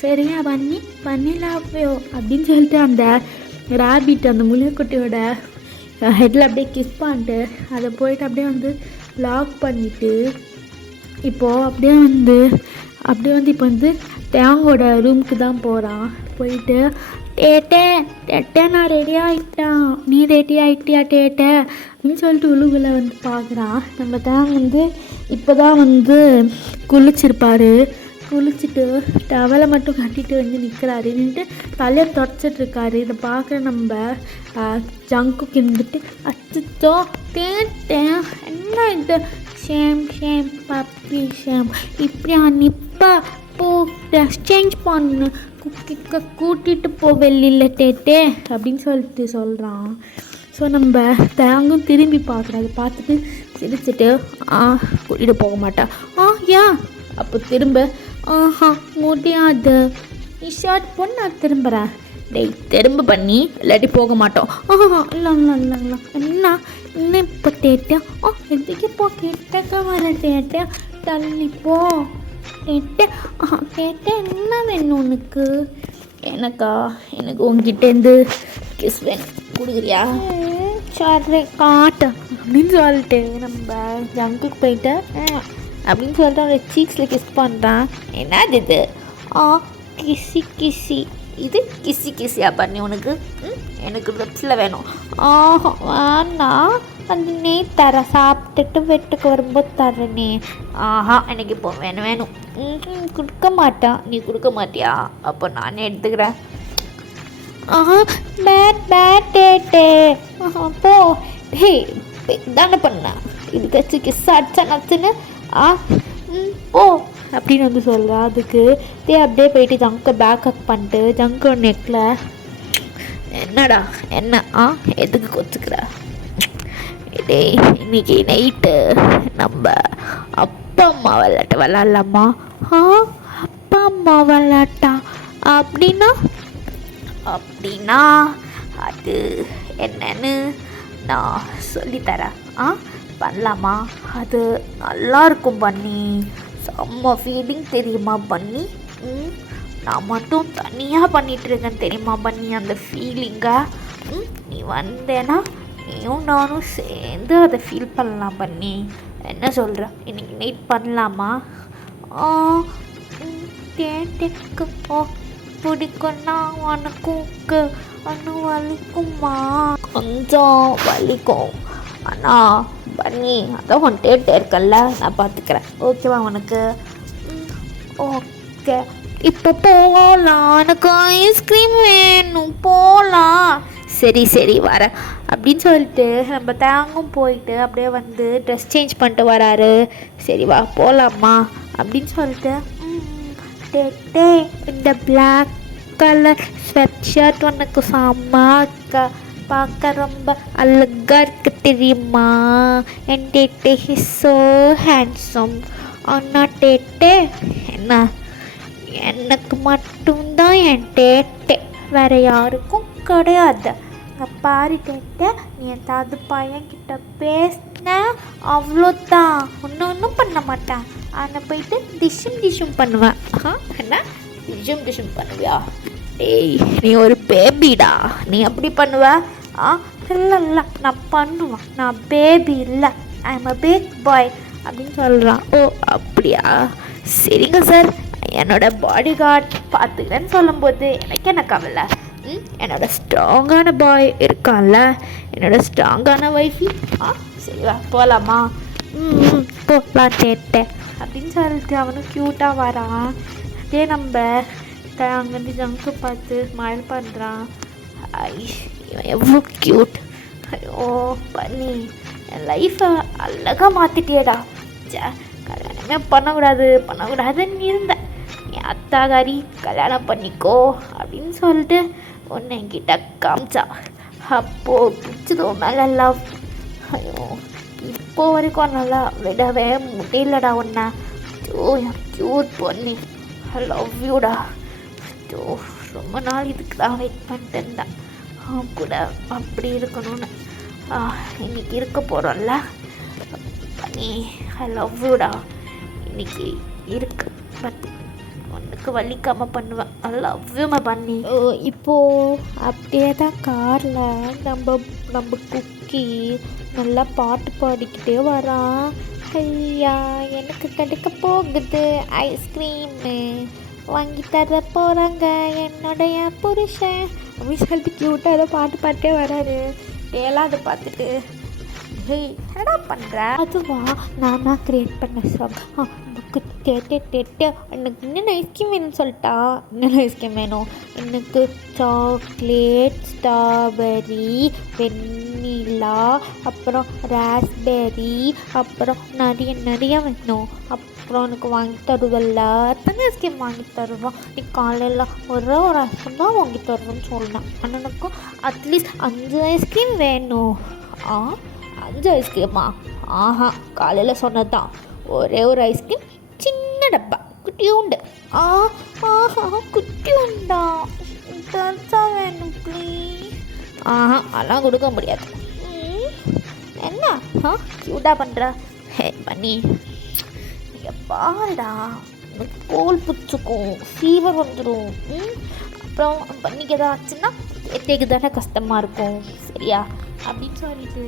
சரியா பன்னி? பண்ணிலாப்போ அப்படின்னு சொல்லிட்டு அந்த ரேபிட் அந்த முயல்குட்டியோட ஹெட்டில் அப்படியே கிஸ் பண்ணிட்டு அதை போயிட்டு அப்படியே வந்து லாக் பண்ணிவிட்டு இப்போது அப்படியே வந்து இப்போ வந்து தேங்கோட ரூமுக்கு தான் போகிறான். போயிட்டு டேட்டே நான் ரெடி ஆகிட்டான். நீ ரெடி ஆகிட்டியா டேட்டே அப்படின்னு சொல்லிட்டு உழுகுல வந்து பார்க்குறான். நம்ம தேங்க வந்து இப்போ தான் வந்து குளிச்சிருப்பார். குளிச்சுட்டு டவலை மட்டும் கட்டிட்டு வந்து நிற்கிறாரு. நின்றுட்டு தலையை தொடச்சிட்ருக்காரு. இதை பார்க்குற நம்ம ஜங்குக்கு இருந்துட்டு அச்சோ கேட்டேன் என்ன இது ஷேம் பப்பி ஷேம் இப்படியா நிப்பா போ ட்ரெஸ் சேஞ்ச் பண்ணு குக்கிக்க கூட்டிகிட்டு போ வெளியில் டேட்டே அப்படின்னு சொல்லிட்டு சொல்கிறான். ஸோ நம்ம தேங்கும் திரும்பி பார்க்குறோம். அதை பார்த்துட்டு சிரிச்சுட்டு கூட்டிகிட்டு போக மாட்டா. ஏன் அப்போ திரும்ப முடியாது நீ ஷர்ட் போன்னு நான் திரும்புகிறேன். டேய் திரும்ப பண்ணி இல்லாட்டி போக மாட்டோம். இல்லை என்ன இன்னும் இப்போ டேட்டா எதுக்கு போ கேட்டக்க வர டேட்டா தள்ளிப்போ டேட்டா என்ன வேணும் உனக்கு? எனக்கு உங்ககிட்டேருந்து கிஸ் வேணும் கொடுக்குறியா? சரி காட்டு அப்படின்னு சொல்லிட்டு நம்ம ஜங்குக்கு போயிட்டு அப்படின்னு சொல்லிட்டு அவனை சீக்ஸில் கிஸ் பண்ணுறான். என்னது இது? கிசி இது கிசியா பண்ணி உனக்கு? எனக்கு லிப்ஸில் வேணும். வேணா அது நீ தர சாப்பிட்டுட்டு வீட்டுக்கு வரும்போது தரனே. எனக்கு இப்போ வேணும் கொடுக்க மாட்டான். நீ கொடுக்க மாட்டியா? அப்போ நானே எடுத்துக்கிறேன். பேட் டேட்டே போ. டேய் தானே பண்ண இதுக்காச்சும் கிஸ் அடிச்சா நச்சுன்னு ஓ அப்படின்னு வந்து சொல்கிறேன். அதுக்கு அப்படியே போயிட்டு ஜங்கை பேக்கப் பண்ணிட்டு ஜங்கோட நெக்கில் என்னடா என்ன எதுக்கு கொச்சுக்கிற? டேய் இன்னைக்கு நைட்டு நம்ம அப்பா அம்மா விளாடலாமா? அப்பா அம்மா விளாட்டா அப்படின்னா அது என்னன்னு நான் சொல்லித்தரேன். பண்ணலாமா? அது நல்லா இருக்கும் பண்ணி. செம்ம ஃபீலிங் தெரியுமா பண்ணி? நான் மட்டும் தனியாக பண்ணிகிட்ருக்கேன் தெரியுமா பண்ணி அந்த ஃபீலிங்கை? நீ வந்தேன்னா நீயும் நானும் சேர்ந்து அதை ஃபீல் பண்ணலாம் பண்ணி. என்ன சொல்கிற? இன்னைக்கு நைட் பண்ணலாமா? கேட்டுக்கு பிடிக்கும்னா உனக்கு ஒன்று வலிக்குமா? கொஞ்சம் வலிக்கும். ஆனால் பண்ணி அதான் உன் டேட்டே இருக்கல்ல நான் பார்த்துக்கிறேன். ஓகேவா உனக்கு? ஓகே இப்போ போகலாம். எனக்கு ஐஸ்கிரீம் வேணும் போகலாம். சரி வரேன் அப்படின்னு சொல்லிட்டு நம்ம தேங்கும் போயிட்டு அப்படியே வந்து ட்ரெஸ் சேஞ்ச் பண்ணிட்டு வராரு. சரி வா போகலாமா அப்படின்னு சொல்லிட்டு டேட்டே இந்த பிளாக் கலர் ஸ்வெட் ஷர்ட் உனக்கு செம்ம பார்க்க ரொம்ப அழகாக இருக்கு தெரியுமா? என் டேட்டே ஹிஸ் ஸோ ஹேண்ட்ஸம். ஆனால் டேட்டே என்ன எனக்கு மட்டும்தான் என் டேட்டே, வேறு யாருக்கும் கிடையாது. பாரு டேட்டே நீ ஏதாவது பையன்கிட்ட பேசின அவ்வளோதான், ஒன்றும் பண்ண மாட்டேன். ஆனால் போயிட்டு டிஷ்ஷும் பண்ணுவேன். என்ன டிஷ்ஷும் பண்ணுவியா? ஏய் நீ ஒரு பேபிடா, நீ அப்படி பண்ணுவ? இல்லை நான் பண்ணுவேன். நான் பேபி இல்லை, ஐ எம் அ பிக் பாய் அப்படின்னு சொல்கிறான். ஓ அப்படியா, சரிங்க சார் என்னோட பாடி கார்ட் பார்த்துக்கிறேன்னு சொல்லும்போது எனக்கு என்ன கவலை? என்னோட ஸ்ட்ராங்கான பாய் இருக்கான்ல, என்னோட ஸ்ட்ராங்கான ஒய்ஃபி. சரிவா போகலாமா? போகலாம் கேட்டேன் அப்படின்னு சொல்லிட்டு அவனும் க்யூட்டாக வரான். அதே நம்ம அங்கேருந்து ஜங்கு பார்த்து ஸ்மைல் பண்ணுறான். இவன் எவ்வளோ க்யூட். ஐயோ பண்ணி என் லைஃப்பை அழகாக மாற்றிட்டியேடா. கல்யாணமே பண்ணக்கூடாதுன்னு இருந்தேன். என் அத்தாகாரி கல்யாணம் பண்ணிக்கோ அப்படின்னு சொல்லிட்டு ஒன்று என்கிட்ட காமிச்சா. அப்போது பிடிச்சதோ மேலே லவ். ஐயோ இப்போ வரைக்கும் நல்லா விடவே முடியலடா ஒன்றை. என் க்யூட் பொண்ணு, ஐ லவ் யூடா. ரொம்ப நாள் இதுக்கு தான் வெயிட் பண்ணிட்டு இருந்தேன். கூட அப்படி இருக்கணும்னு. இன்னைக்கு இருக்க போகிறோம்ல பண்ணி, ஐ லவ் யூடா. இன்னைக்கு இருக்கு பட் உனக்கு வலிக்காமல் பண்ணுவேன். ஐ லவ் யூ பண்ணி. இப்போது அப்படியே தான் காரில் நம்ம குக்கி நல்லா பாட்டு பாடிக்கிட்டே வரான். ஐயா எனக்கு கிடைக்க போகுது ஐஸ்கிரீமு, வாங்கி தர போகிறாங்க என்னுடைய புருஷன் அப்படின்னு சொல்லிட்டு க்யூட்டாக ஏதோ பாட்டு பாட்டே வராரு. ஏலாம் அதை பார்த்துட்டு என்னடா பண்ணுற? அதுவா நான் தான் க்ரியேட் பண்ண சாங். எனக்கு டேட்டே எனக்கு இன்னும் ஐஸ்கிரீம் வேணும்னு சொல்லிட்டா. இன்னும் ஐஸ்கிரீம் வேணும் எனக்கு. சாக்லேட், ஸ்ட்ராபெரி, வெண்ணிலா, அப்புறம் ராஸ்பெரி, அப்புறம் நிறைய வேணும். அப்புறம் எனக்கு வாங்கி தருவல்ல, எத்தனை ஐஸ்கிரீம் வாங்கி தருவான்? நீ காலையில் ஒரு ஐஸ்கிரீம் தான் வாங்கி தருவேன்னு சொன்னேன். ஆனால் எனக்கும் அட்லீஸ்ட் 5 ஐஸ்கிரீம் வேணும். 5 ஐஸ்கிரீமா? காலையில் சொன்னது தான். ஒரே ஒரு ஐஸ்கிரீம், சின்ன டப்பா, குட்டியுண்டு. குட்டியுண்டா? தர்ஸா வேணும் ப்ளீஸ். அதெல்லாம் கொடுக்க முடியாது. என்ன க்யூட்டாக பண்ணுற? பண்ணி இங்கே பாருடா, உனக்கு கோல் பிடிச்சிக்கும், ஃபீவர் வந்துடும். அப்புறம் பண்ணிக்கு எதாவது ஆச்சுன்னா எத்தேக்கு தானே கஷ்டமாக இருக்கும். சரியா அப்படின்னு சொல்லிட்டு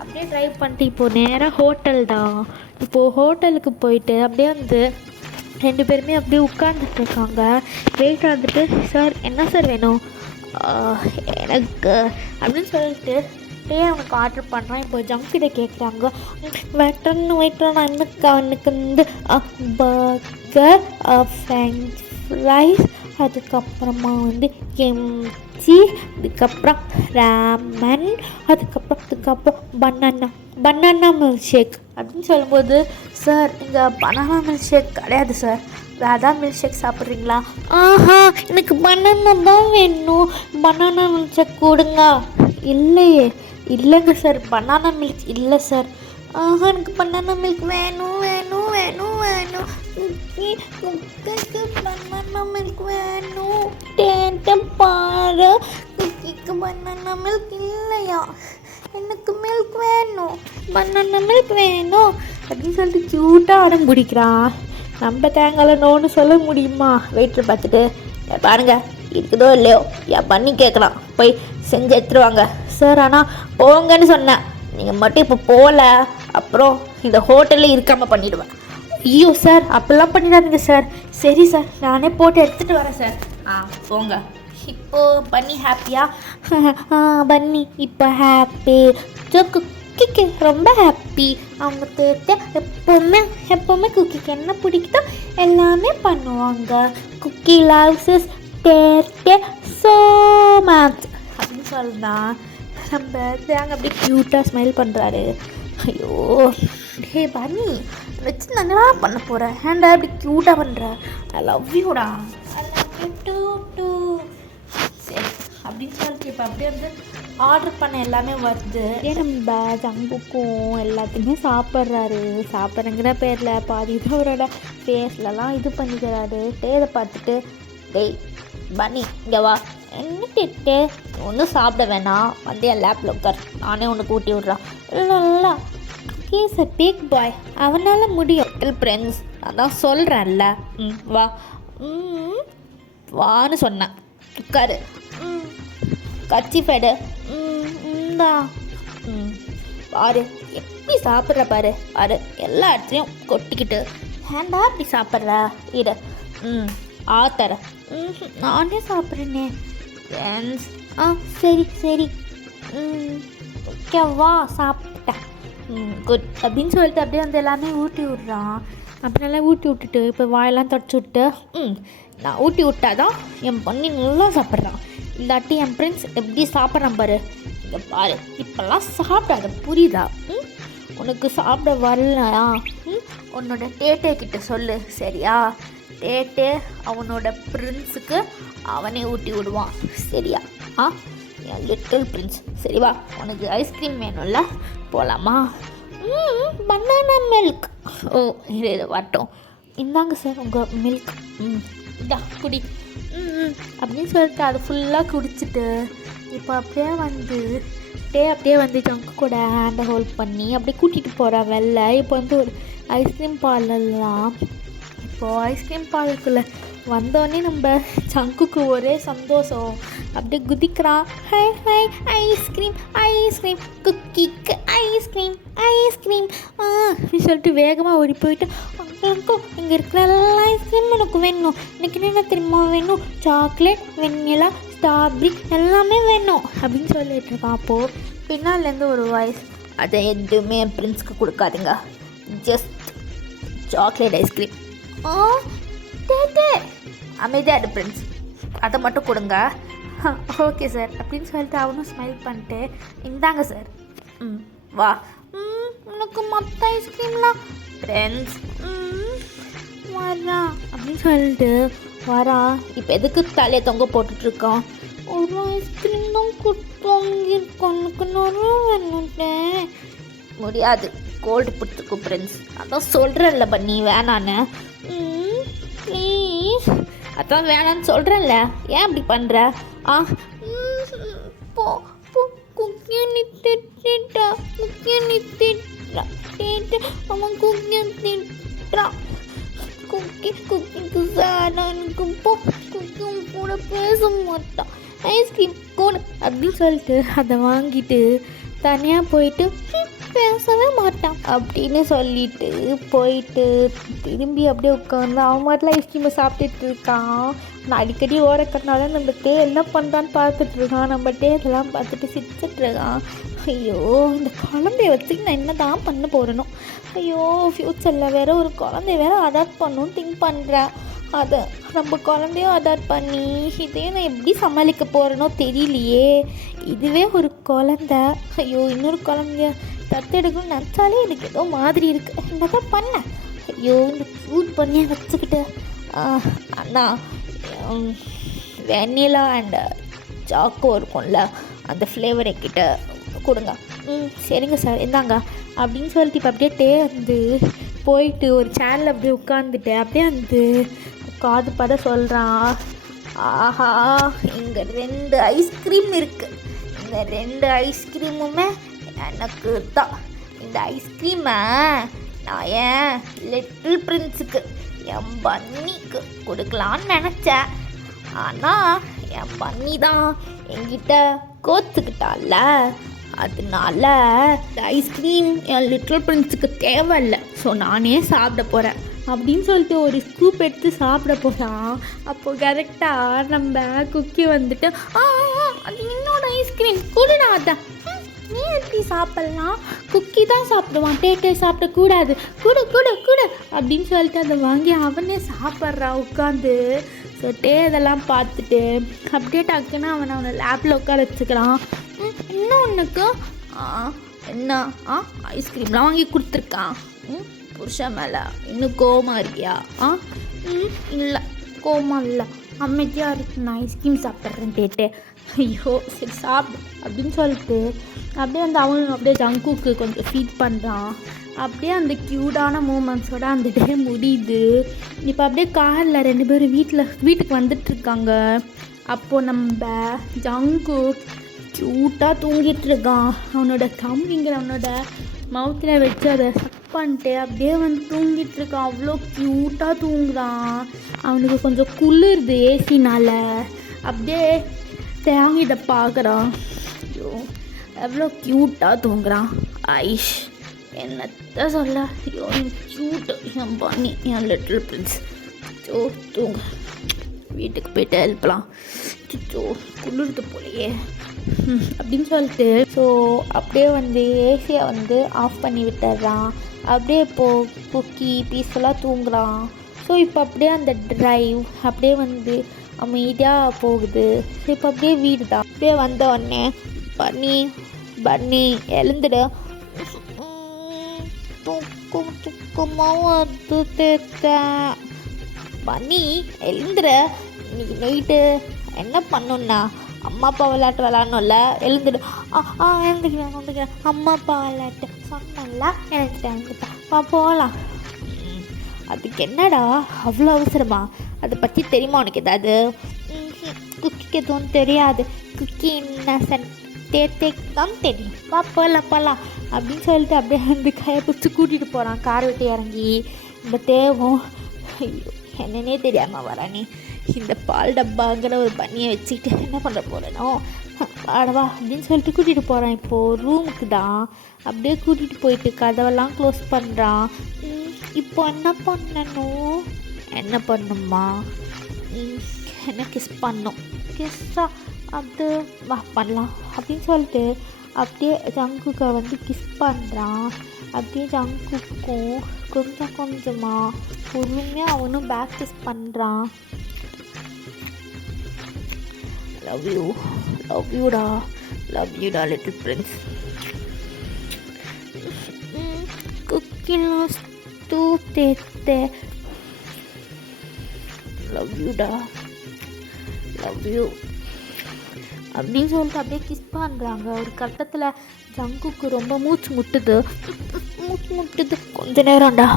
அப்படியே ட்ரைவ் பண்ணிட்டு இப்போது நேராக ஹோட்டல் தான். இப்போது ஹோட்டலுக்கு போயிட்டு அப்படியே வந்து 2 பேருமே அப்படியே உட்காந்துட்டு இருக்காங்க. வெயிட் வந்துட்டு, சார் என்ன சார் வேணும்? எனக்கு அப்படின்னு சொல்லிட்டு அவனுக்கு ஆர்டர் பண்ணுறான். இப்போ ஜங்கிட்ட கேட்குறாங்க, வெயிட்டர் எனக்கு வந்து பர்கர், ஃப்ரெஞ்ச் ஃப்ரைஸ், அதுக்கப்புறமா வந்து எம்சி, அதுக்கப்புறம் ராமன், அதுக்கப்புறம் பனானா மில்க் ஷேக் அப்படின்னு சொல்லும்போது, சார் இங்கே பனானா மில்க் ஷேக் கிடையாது சார், வேறு மில்க் ஷேக் சாப்பிட்றீங்களா? எனக்கு பனானா தான் வேணும், பனானா மில்க் ஷேக் கொடுங்க. இல்லைங்க சார், பனானா மில்க் இல்லை சார். எனக்கு பனானா மில்க் வேணும். பனானா மில்க் வேணும். பாரு, குக்கிக்கு பனானா மில்க் இல்லையா? எனக்கு மில்க் வேணும், பனானா மில்க் வேணும் அப்படின்னு சொல்லிட்டு க்யூட்டாக அடம் பிடிக்கிறான். நம்ம தேங்காயில் நோன்னு சொல்ல முடியுமா? வெயிட்டர் பார்த்துட்டு, பாருங்க இருக்குதோ இல்லையோ என் பண்ணி கேட்கலாம், போய் செஞ்சு எடுத்துருவாங்க சார். ஆனால் போங்கன்னு சொன்னேன், நீங்கள் மட்டும் இப்போ போகல அப்புறம் இந்த ஹோட்டலில் இருக்காமல் பண்ணிவிடுவேன். ஐயோ சார் அப்படிலாம் பண்ணிடாதீங்க சார். சரி சார், நானே போட்டு எடுத்துகிட்டு வரேன் சார். போங்க. இப்போது பன்னி ஹாப்பியா? பன்னி இப்போ ஹாப்பி. குக்கிக்கு ரொம்ப ஹாப்பி. அவங்க எப்போவுமே குக்கிக்கு என்ன பிடிக்குதோ எல்லாமே பண்ணுவாங்க. Kookie loves is Taetae so much அப்படின்னு சொல்லலாம். நம்ம தேங்க அப்படியே க்யூட்டாக ஸ்மைல் பண்ணுறாரு. ஐயோ டே பன்னி வச்சு நல்லா பண்ண போகிறேன். ஹேண்டா அப்படி க்யூட்டாக பண்ணுற. ஐ லவ் யூடா. I love you too. சரி அப்படின்னு சொல்லிட்டு இப்போ அப்படியே வந்து ஆர்டர் பண்ண எல்லாமே வருது. நம்ம ஜங்குக்கும் எல்லாத்தையுமே சாப்பிட்றங்கிற பேரில் பாதி இதோட ஃபேஸ்லலாம் இது பண்ணிக்கிறாரு. டேதை பார்த்துட்டு, டேய் பன்னி இங்கே வா. என்ன டேட்டு ஒன்றும் சாப்பிட வேணாம், வந்து என் லேப்பில் உட்கார், நானே ஒன்று கூட்டி விட்றான். இல்லை ஹீஸ் அ பிக் பாய், அவனால் முடியும். ஃப்ரெண்ட்ஸ் நான் தான் சொல்கிறேன்ல, வா. வான்னு சொன்னேன், உட்காரு. கச்சி ஃபேடு தான். பாரு எப்படி சாப்பிட்ற பாரு எல்லா இடத்துலையும் கொட்டிக்கிட்டு. ஹேண்டா அப்படி சாப்பிட்ற இரு. ம் தரேன். நானே சாப்பிட்றேனே ஃப்ரெண்ட்ஸ். சரி சரி. ஓகேவா, சாப்பிட்டேன். குட் அப்படின்னு சொல்லிட்டு அப்படியே வந்து எல்லாமே ஊட்டி விட்றான். அப்படி நல்லா ஊட்டி விட்டுட்டு இப்போ வாயெல்லாம் தொடச்சி விட்டு நான் ஊட்டி விட்டாதான் என் பொண்ணு நல்லா சாப்பிட்றான். இல்லாட்டி என் ஃப்ரெண்ட்ஸ் எப்படி சாப்பிட்றான் பாரு. இங்கே பாரு, இப்போல்லாம் சாப்பிடாத, புரியுதா? உனக்கு சாப்பிட வரலையா? உன்னோட டேட்டே கிட்ட சொல்லு, சரியா? டேட்டே அவனோட பிரின்ஸுக்கு அவனே ஊட்டி விடுவான், சரியா? என் லிட்டில் பிரின்ஸ், சரிவா? உனக்கு ஐஸ்கிரீம் வேணும்ல, போகலாமா? Banana milk. இது வரட்டும். இந்தாங்க சார் உங்கள் மில்க். இதா குடி. அப்படின்னு சொல்லிட்டு அதை ஃபுல்லாக குடிச்சிட்டு இப்போ அப்படியே வந்து ஜங்கு கூட ஹேண்டை ஹோல்ட் பண்ணி அப்படியே கூட்டிகிட்டு போகிறா வெளில. இப்போ வந்து ஒரு ஐஸ்கிரீம் பார்லர்லாம். இப்போது ஐஸ்கிரீம் பார்லருக்குள்ளே வந்தோடனே நம்ம ஜங்குக்கு ஒரே சந்தோஷம். அப்படியே குதிக்கிறான். ஹை ஹை, ஐஸ்கிரீம் ஐஸ்கிரீம், குக்கிக்கு ஐஸ்கிரீம் ஐஸ்கிரீம் அப்படின்னு சொல்லிட்டு வேகமாக ஓடி போயிட்டு, அங்கிருக்கும் இங்கே இருக்கிற எல்லா ஐஸ்கிரீம் எனக்கு வேணும். எனக்கு என்ன தெரியுமா வேணும்? சாக்லேட், வெண்ணிலா, ஸ்ட்ராபெரி எல்லாமே வேணும் அப்படின்னு சொல்லிட்டு இருக்கான். அப்போது பின்னாலேருந்து ஒரு வாய்ஸ், அதை எதுவுமே என் பிரின்ஸ்க்கு கொடுக்காதுங்க, ஜஸ்ட் சாக்லேட் ஐஸ்கிரீம். டே அமைதியாக பிரின்ஸ், அதை மட்டும் கொடுங்க. ஓகே சார் அப்படின்னு சொல்லிட்டு அவனும் ஸ்மைல் பண்ணிட்டு, இந்தாங்க சார். வா. உனக்கு மொத்த ஐஸ்கிரீம்லாம் ஃப்ரெண்ட்ஸ் வரா அப்படின்னு சொல்லிட்டு வரா. இப்போ எதுக்கு தலையை தொங்க போட்டுட்ருக்கான்? ஒரு ஐஸ்கிரீம் தான் கொடுத்தோங்கிருக்கோம், எனக்கு நிறைய வேணுட்டேன். முடியாது, கோல்டு பிடிச்சிருக்கும் ஃப்ரெண்ட்ஸ், அதான் சொல்கிறேன்ல பண்ணி வேணான்னு. ப்ளீஸ், அதான் வேணான்னு சொல்கிறேன்ல, ஏன் அப்படி பண்ணுற? போ போ, குக்கியை நீ திட்டா, குக்கியை நீ திட்டா கேட்டு அவன் குக்கியை திட்டான். குக்கிக்கு சாடானுக்கு போ, குக்கியும் கூட பேச மாட்டான். ஐஸ்கிரீம் கூட அப்படின்னு சொல்லிட்டு அதை வாங்கிட்டு தனியாக போயிட்டு பேசவே மாட்டான் அப்படின்னு சொல்லிட்டு போயிட்டு திரும்பி அப்படியே உட்காந்து அவன் மாதிரிலாம் ஐஸ்கிரீமை சாப்பிட்டுட்டு இருக்கான். நான் அடிக்கடி ஓரக்கறனால நம்மளுக்கு என்ன பண்ணுறான்னு பார்த்துட்ருக்கான். நம்மகிட்டே இதெல்லாம் பார்த்துட்டு சிரிச்சிட்ருக்கான். ஐயோ, இந்த குழந்தைய வச்சுக்கு நான் என்ன தான் பண்ண போகிறேனோ. ஐயோ, ஃப்யூச்சரில் வேறு ஒரு குழந்தைய வேறு அடாப்ட் பண்ணணும்னு திங்க் பண்ணுறேன். அதை நம்ம குழந்தையும் அடாப்ட் பண்ணி இதையும் நான் எப்படி சமாளிக்க போகிறேனோ தெரியலையே. இதுவே ஒரு குழந்தை, ஐயோ இன்னொரு குழந்தைய தத்தெடுக்கணும்னு நினச்சாலே எனக்கு ஏதோ மாதிரி இருக்குது. என்ன தான் பண்ணேன்? ஐயோ, இந்த க்யூட் பண்ணியை வச்சுக்கிட்டு அண்ணா வெண்ணிலா அண்ட் சாக்கோ இருக்கும்ல, அந்த ஃப்ளேவர் என்கிட்ட கொடுங்க. சரிங்க சார், இந்தாங்க அப்படின்னு சொல்லிட்டு இப்போ அப்படியே வந்து போயிட்டு ஒரு சேனலில் அப்படியே உட்காந்துட்டு அப்படியே வந்து காது பட சொல்கிறான். ஆஹா, இங்கே 2 ஐஸ்கிரீம் இருக்குது. இந்த 2 ஐஸ்கிரீமுமே எனக்கு தான். இந்த ஐஸ்கிரீமை நான் என் லிட்டில் பிரின்ஸுக்கு, என் பன்னிக்கு கொடுக்கலான்னு நினச்சேன். ஆனால் என் பன்னி தான் என்கிட்ட கோத்துக்கிட்டால, அதனால இந்த ஐஸ்கிரீம் என் லிட்டில் பிரின்ஸுக்கு தேவையில்லை, ஸோ நானே சாப்பிட போகிறேன் அப்படின்னு சொல்லிட்டு ஒரு ஸ்கூப் எடுத்து சாப்பிட போகிறான். அப்போது கரெக்டாக நம்ம குக்கி வந்துட்டு அது என்னோட ஐஸ்கிரீம் கூடடா, அதான் நீ எப்படி சாப்பிட்லாம்? குக்கி தான் சாப்பிடுவான், டேட்டே சாப்பிடக்கூடாது, கூடு கூடு கூடு அப்படின்னு சொல்லிட்டு அதை வாங்கி அவனே சாப்பிட்றான் உட்காந்து. ஸோ இதெல்லாம் பார்த்துட்டு அப்படியே டக்குன்னு அவனை லேப்பில் உட்கார வச்சுக்கிறான். என்ன உனக்கு என்ன ஐஸ்கிரீம்லாம் வாங்கி கொடுத்துருக்கான் புருஷன் மேலே, இன்னும் கோவமாக இருக்கியா? இல்லை கோவமாக இல்லை, அமைதியாக இருக்கு, நான் ஐஸ்கிரீம் சாப்பிட்றேன் டேட்டே. ஐயோ சரி சாப்பிடு அப்படின்னு சொல்லிட்டு அப்படியே அந்த அவன் அப்படியே ஜங்குக்கு கொஞ்சம் ஃபீட் பண்ணுறான். அப்படியே அந்த க்யூட்டான மூமெண்ட்ஸோடு அந்த டே முடியுது. இப்போ அப்படியே காரில் 2 பேரும் வீட்டுக்கு வந்துட்டுருக்காங்க. அப்போது நம்ம ஜங்கு க்யூட்டாக தூங்கிட்டுருக்கான். அவனோட தம்பிங்கிற அவனோட மவுத்தில் வச்சு அதை சக் பண்ணிட்டு அப்படியே வந்து தூங்கிட்டுருக்கான். அவ்வளோ க்யூட்டாக தூங்குறான். அவனுக்கு கொஞ்சம் குளிருது ஏசினால். அப்படியே தேங்கிட்ட பார்க்குறான். ஐயோ எவ்வளோ க்யூட்டாக தூங்குறான். ஐஷ் என்னத்த சொல்ல, ஐயோ க்யூட்டு என் பண்ணி, என் லிட்டில் பிரின்ஸ். அச்சோ தூங்க, வீட்டுக்கு போய்ட்டு எழுப்பலாம். அச்சோ குளிர்ந்து போலையே அப்படின்னு சொல்லிட்டு ஸோ அப்படியே வந்து ஏசியை வந்து ஆஃப் பண்ணி விட்டுறான். அப்படியே குக்கி பீஸ்ஃபுல்லாக தூங்குறான். ஸோ இப்போ அப்படியே அந்த ட்ரைவ் அப்படியே வந்து அமைதியாக போகுது. ஸோ இப்போ அப்படியே வீடு தான். அப்படியே வந்த உடனே பன்னி எழுந்துடு, தூக்கமாக வந்து தேத்தேன். பன்னி எழுந்துடு, இன்னைக்கு நைட்டு என்ன பண்ணுன்னா அம்மா அப்பா விளையாட்டு விளாட்ணும்ல, எழுந்துடு. எழுந்துக்கிறேன் அம்மா அப்பா விளையாட்டு சொன்னல, எழுந்துட்டேன் போகலாம். அதுக்கு என்னடா அவ்வளோ அவசரமா? அதை பற்றி தெரியுமா உனக்கு ஏதாவது? குக்கிக்கு எதுவும் தெரியாது, குக்கி இன்னசென்ட், தேக்கு தான் தெரியும், போகலாம் அப்படின்னு சொல்லிட்டு அப்படியே வந்து கையை பிடிச்சி கூட்டிகிட்டு போகிறான். காரை விட்டு இறங்கி இந்த தேவும் என்னன்னே தெரியாமல் வரானே, இந்த பால் டப்பாங்கிற ஒரு பண்ணியை வச்சுக்கிட்டு என்ன பண்ண போகிறேனோ, ஆடவா அப்படின்னு சொல்லிட்டு கூட்டிகிட்டு போகிறான். இப்போது ரூமுக்கு தான். அப்படியே கூட்டிகிட்டு போயிட்டு கதவெல்லாம் க்ளோஸ் பண்ணுறான். இப்போ என்ன பண்ணுமா, என்ன கிஸ் பண்ணும், கிஸ்ஸா அது வா பண்ணலாம் அப்படின்னு சொல்லிட்டு அப்படியே ஜங்குக்கை வந்து கிஸ் பண்ணுறான். அப்படியே ஜங்குக்கும் கொஞ்சமாக பொறுமையாக அவனும் பேக் கிஸ் பண்ணுறான். லவ் யூடா லிட்டில் பிரின்ஸ். குக்கிலாம் தேத்தே லவ் யூ அப்படின்னு சொல்லிட்டு அப்படியே கிஸ் பண்ணுறாங்க. ஒரு கட்டத்தில் ஜங்குக்கு ரொம்ப மூச்சு முட்டுது. கொஞ்ச நேரம்டா,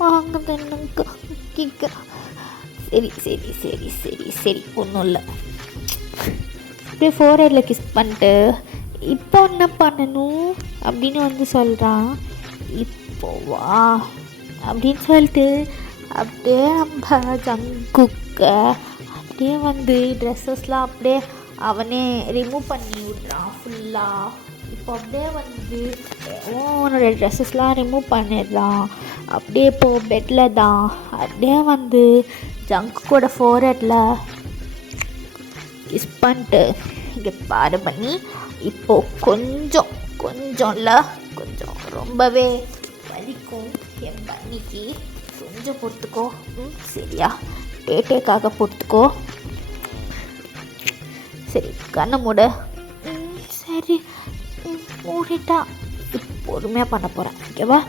வாங்குது எனக்கு. சரி ஒன்றும் இல்லை. அப்படியே ஃபோர்ஹெட்டில் கிஸ் பண்ணிட்டு இப்போ என்ன பண்ணணும் அப்படின்னு வந்து சொல்கிறான். இப்போ வா அப்படின்னு சொல்லிட்டு அப்படியே நம்ம ஜங்குக்க அப்படியே வந்து ட்ரெஸ்ஸஸ்லாம் அப்படியே அவனே ரிமூவ் பண்ணி விட்றான் ஃபுல்லாக. இப்போ அப்படியே வந்து அவனோட ட்ரெஸ்ஸஸ்லாம் ரிமூவ் பண்ணிடுறான். அப்படியே இப்போது பெட்டில் தான் அப்படியே வந்து ஜங்குக்கோட ஃபோர்ஹெட்டில் கிஸ் பண்ணிட்டு இங்கே பாரு பண்ணி, இப்போது கொஞ்சம் ரொம்பவே வலிக்கும் என் பண்ணிக்கு, கொஞ்சம் பொறுத்துக்கோ. சரியா, டேக்காக பொறுத்துக்கோ. சரி கண்ணை மூட. சரி மூடிட்டா, பொறுமையாக பண்ண போகிறேன், ஓகேவா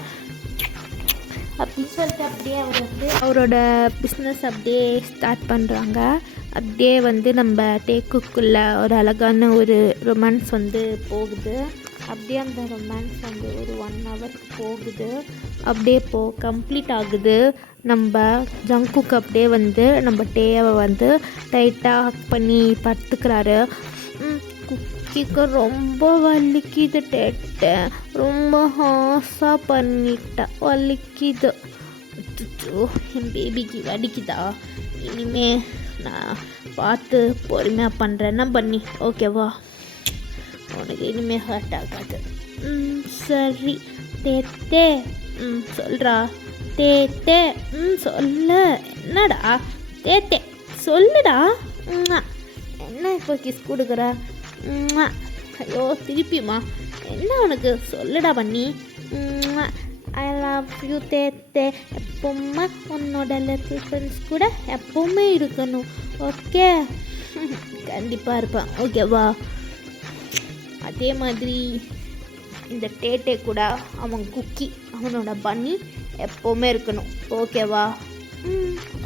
அப்படின்னு சொல்லிட்டு அப்படியே அவர் வந்து அவரோட பிஸ்னஸ் அப்படியே ஸ்டார்ட் பண்ணுறாங்க. அப்படியே வந்து நம்ம டேக்குக்குள்ளே ஒரு அழகான ஒரு ரொமான்ஸ் வந்து போகுது. அப்படியே அந்த ரொமான்ஸ் வந்து ஒரு 1 hour போகுது. அப்படியே கம்ப்ளீட் ஆகுது. நம்ம ஜங்குக்கு அப்படியே வந்து நம்ம டேவை வந்து டைட்டாக ஹக் பண்ணி படுத்துக்கிறாரு. குக்கிக்கு ரொம்ப வலிக்குது, டேட்டை ரொம்ப ஹாஸாக பண்ணிட்டேன், வலிக்குது. என் பேபிக்கு வலிக்குதா? இனிமே நான் பார்த்து பொறுமையாக பண்ணுறேன்னா பண்ணி, ஓகேவா? உனக்கு இனிமேல் ஹர்ட் ஆகாது. சரி தேத்தே. சொல்கிறா தேத்தே. சொல்ல என்னடா தேத்தே, சொல்லுடா. என்ன இப்போ கிஸ் கொடுக்குற? ஐயோ திருப்பியுமா, என்ன உனக்கு? சொல்லுடா பண்ணி. I love you Taetae. எப்பவுமே உன்னோட லிட்டில் ஃப்ரெண்ட்ஸ் கூட எப்பவுமே இருக்கணும், ஓகே? கண்டிப்பாக இருப்பேன், ஓகேவா? அதே மாதிரி இந்த டேட்டே கூட அவன் குக்கி அவனோட பண்ணி எப்போவுமே இருக்கணும், ஓகேவா?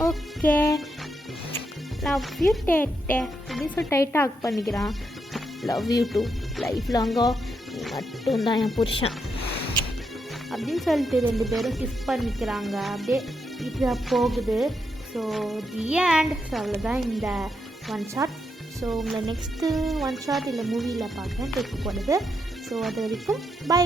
ஓகே, லவ் யூ டேட்டே அப்படின்னு சொல்லி டைட்டாக ஹக் பண்ணிக்கிறான். லவ் யூ டூ, லைஃப் லாங்காக நீ மட்டும்தான் என் புருஷன் அப்படின்னு சொல்லிட்டு 2 பேரும் கிஸ் பண்ணிக்கிறாங்க. அப்படியே இது போகுது. So the end. ஸோ அவ்வளோதான் இந்த 1 ஷாட். ஸோ உங்களை நெக்ஸ்ட்டு 1 ஷாட் இல்லை மூவியில் பார்க்குறேன், கேட்க போடுது. ஸோ அது வரைக்கும் பை.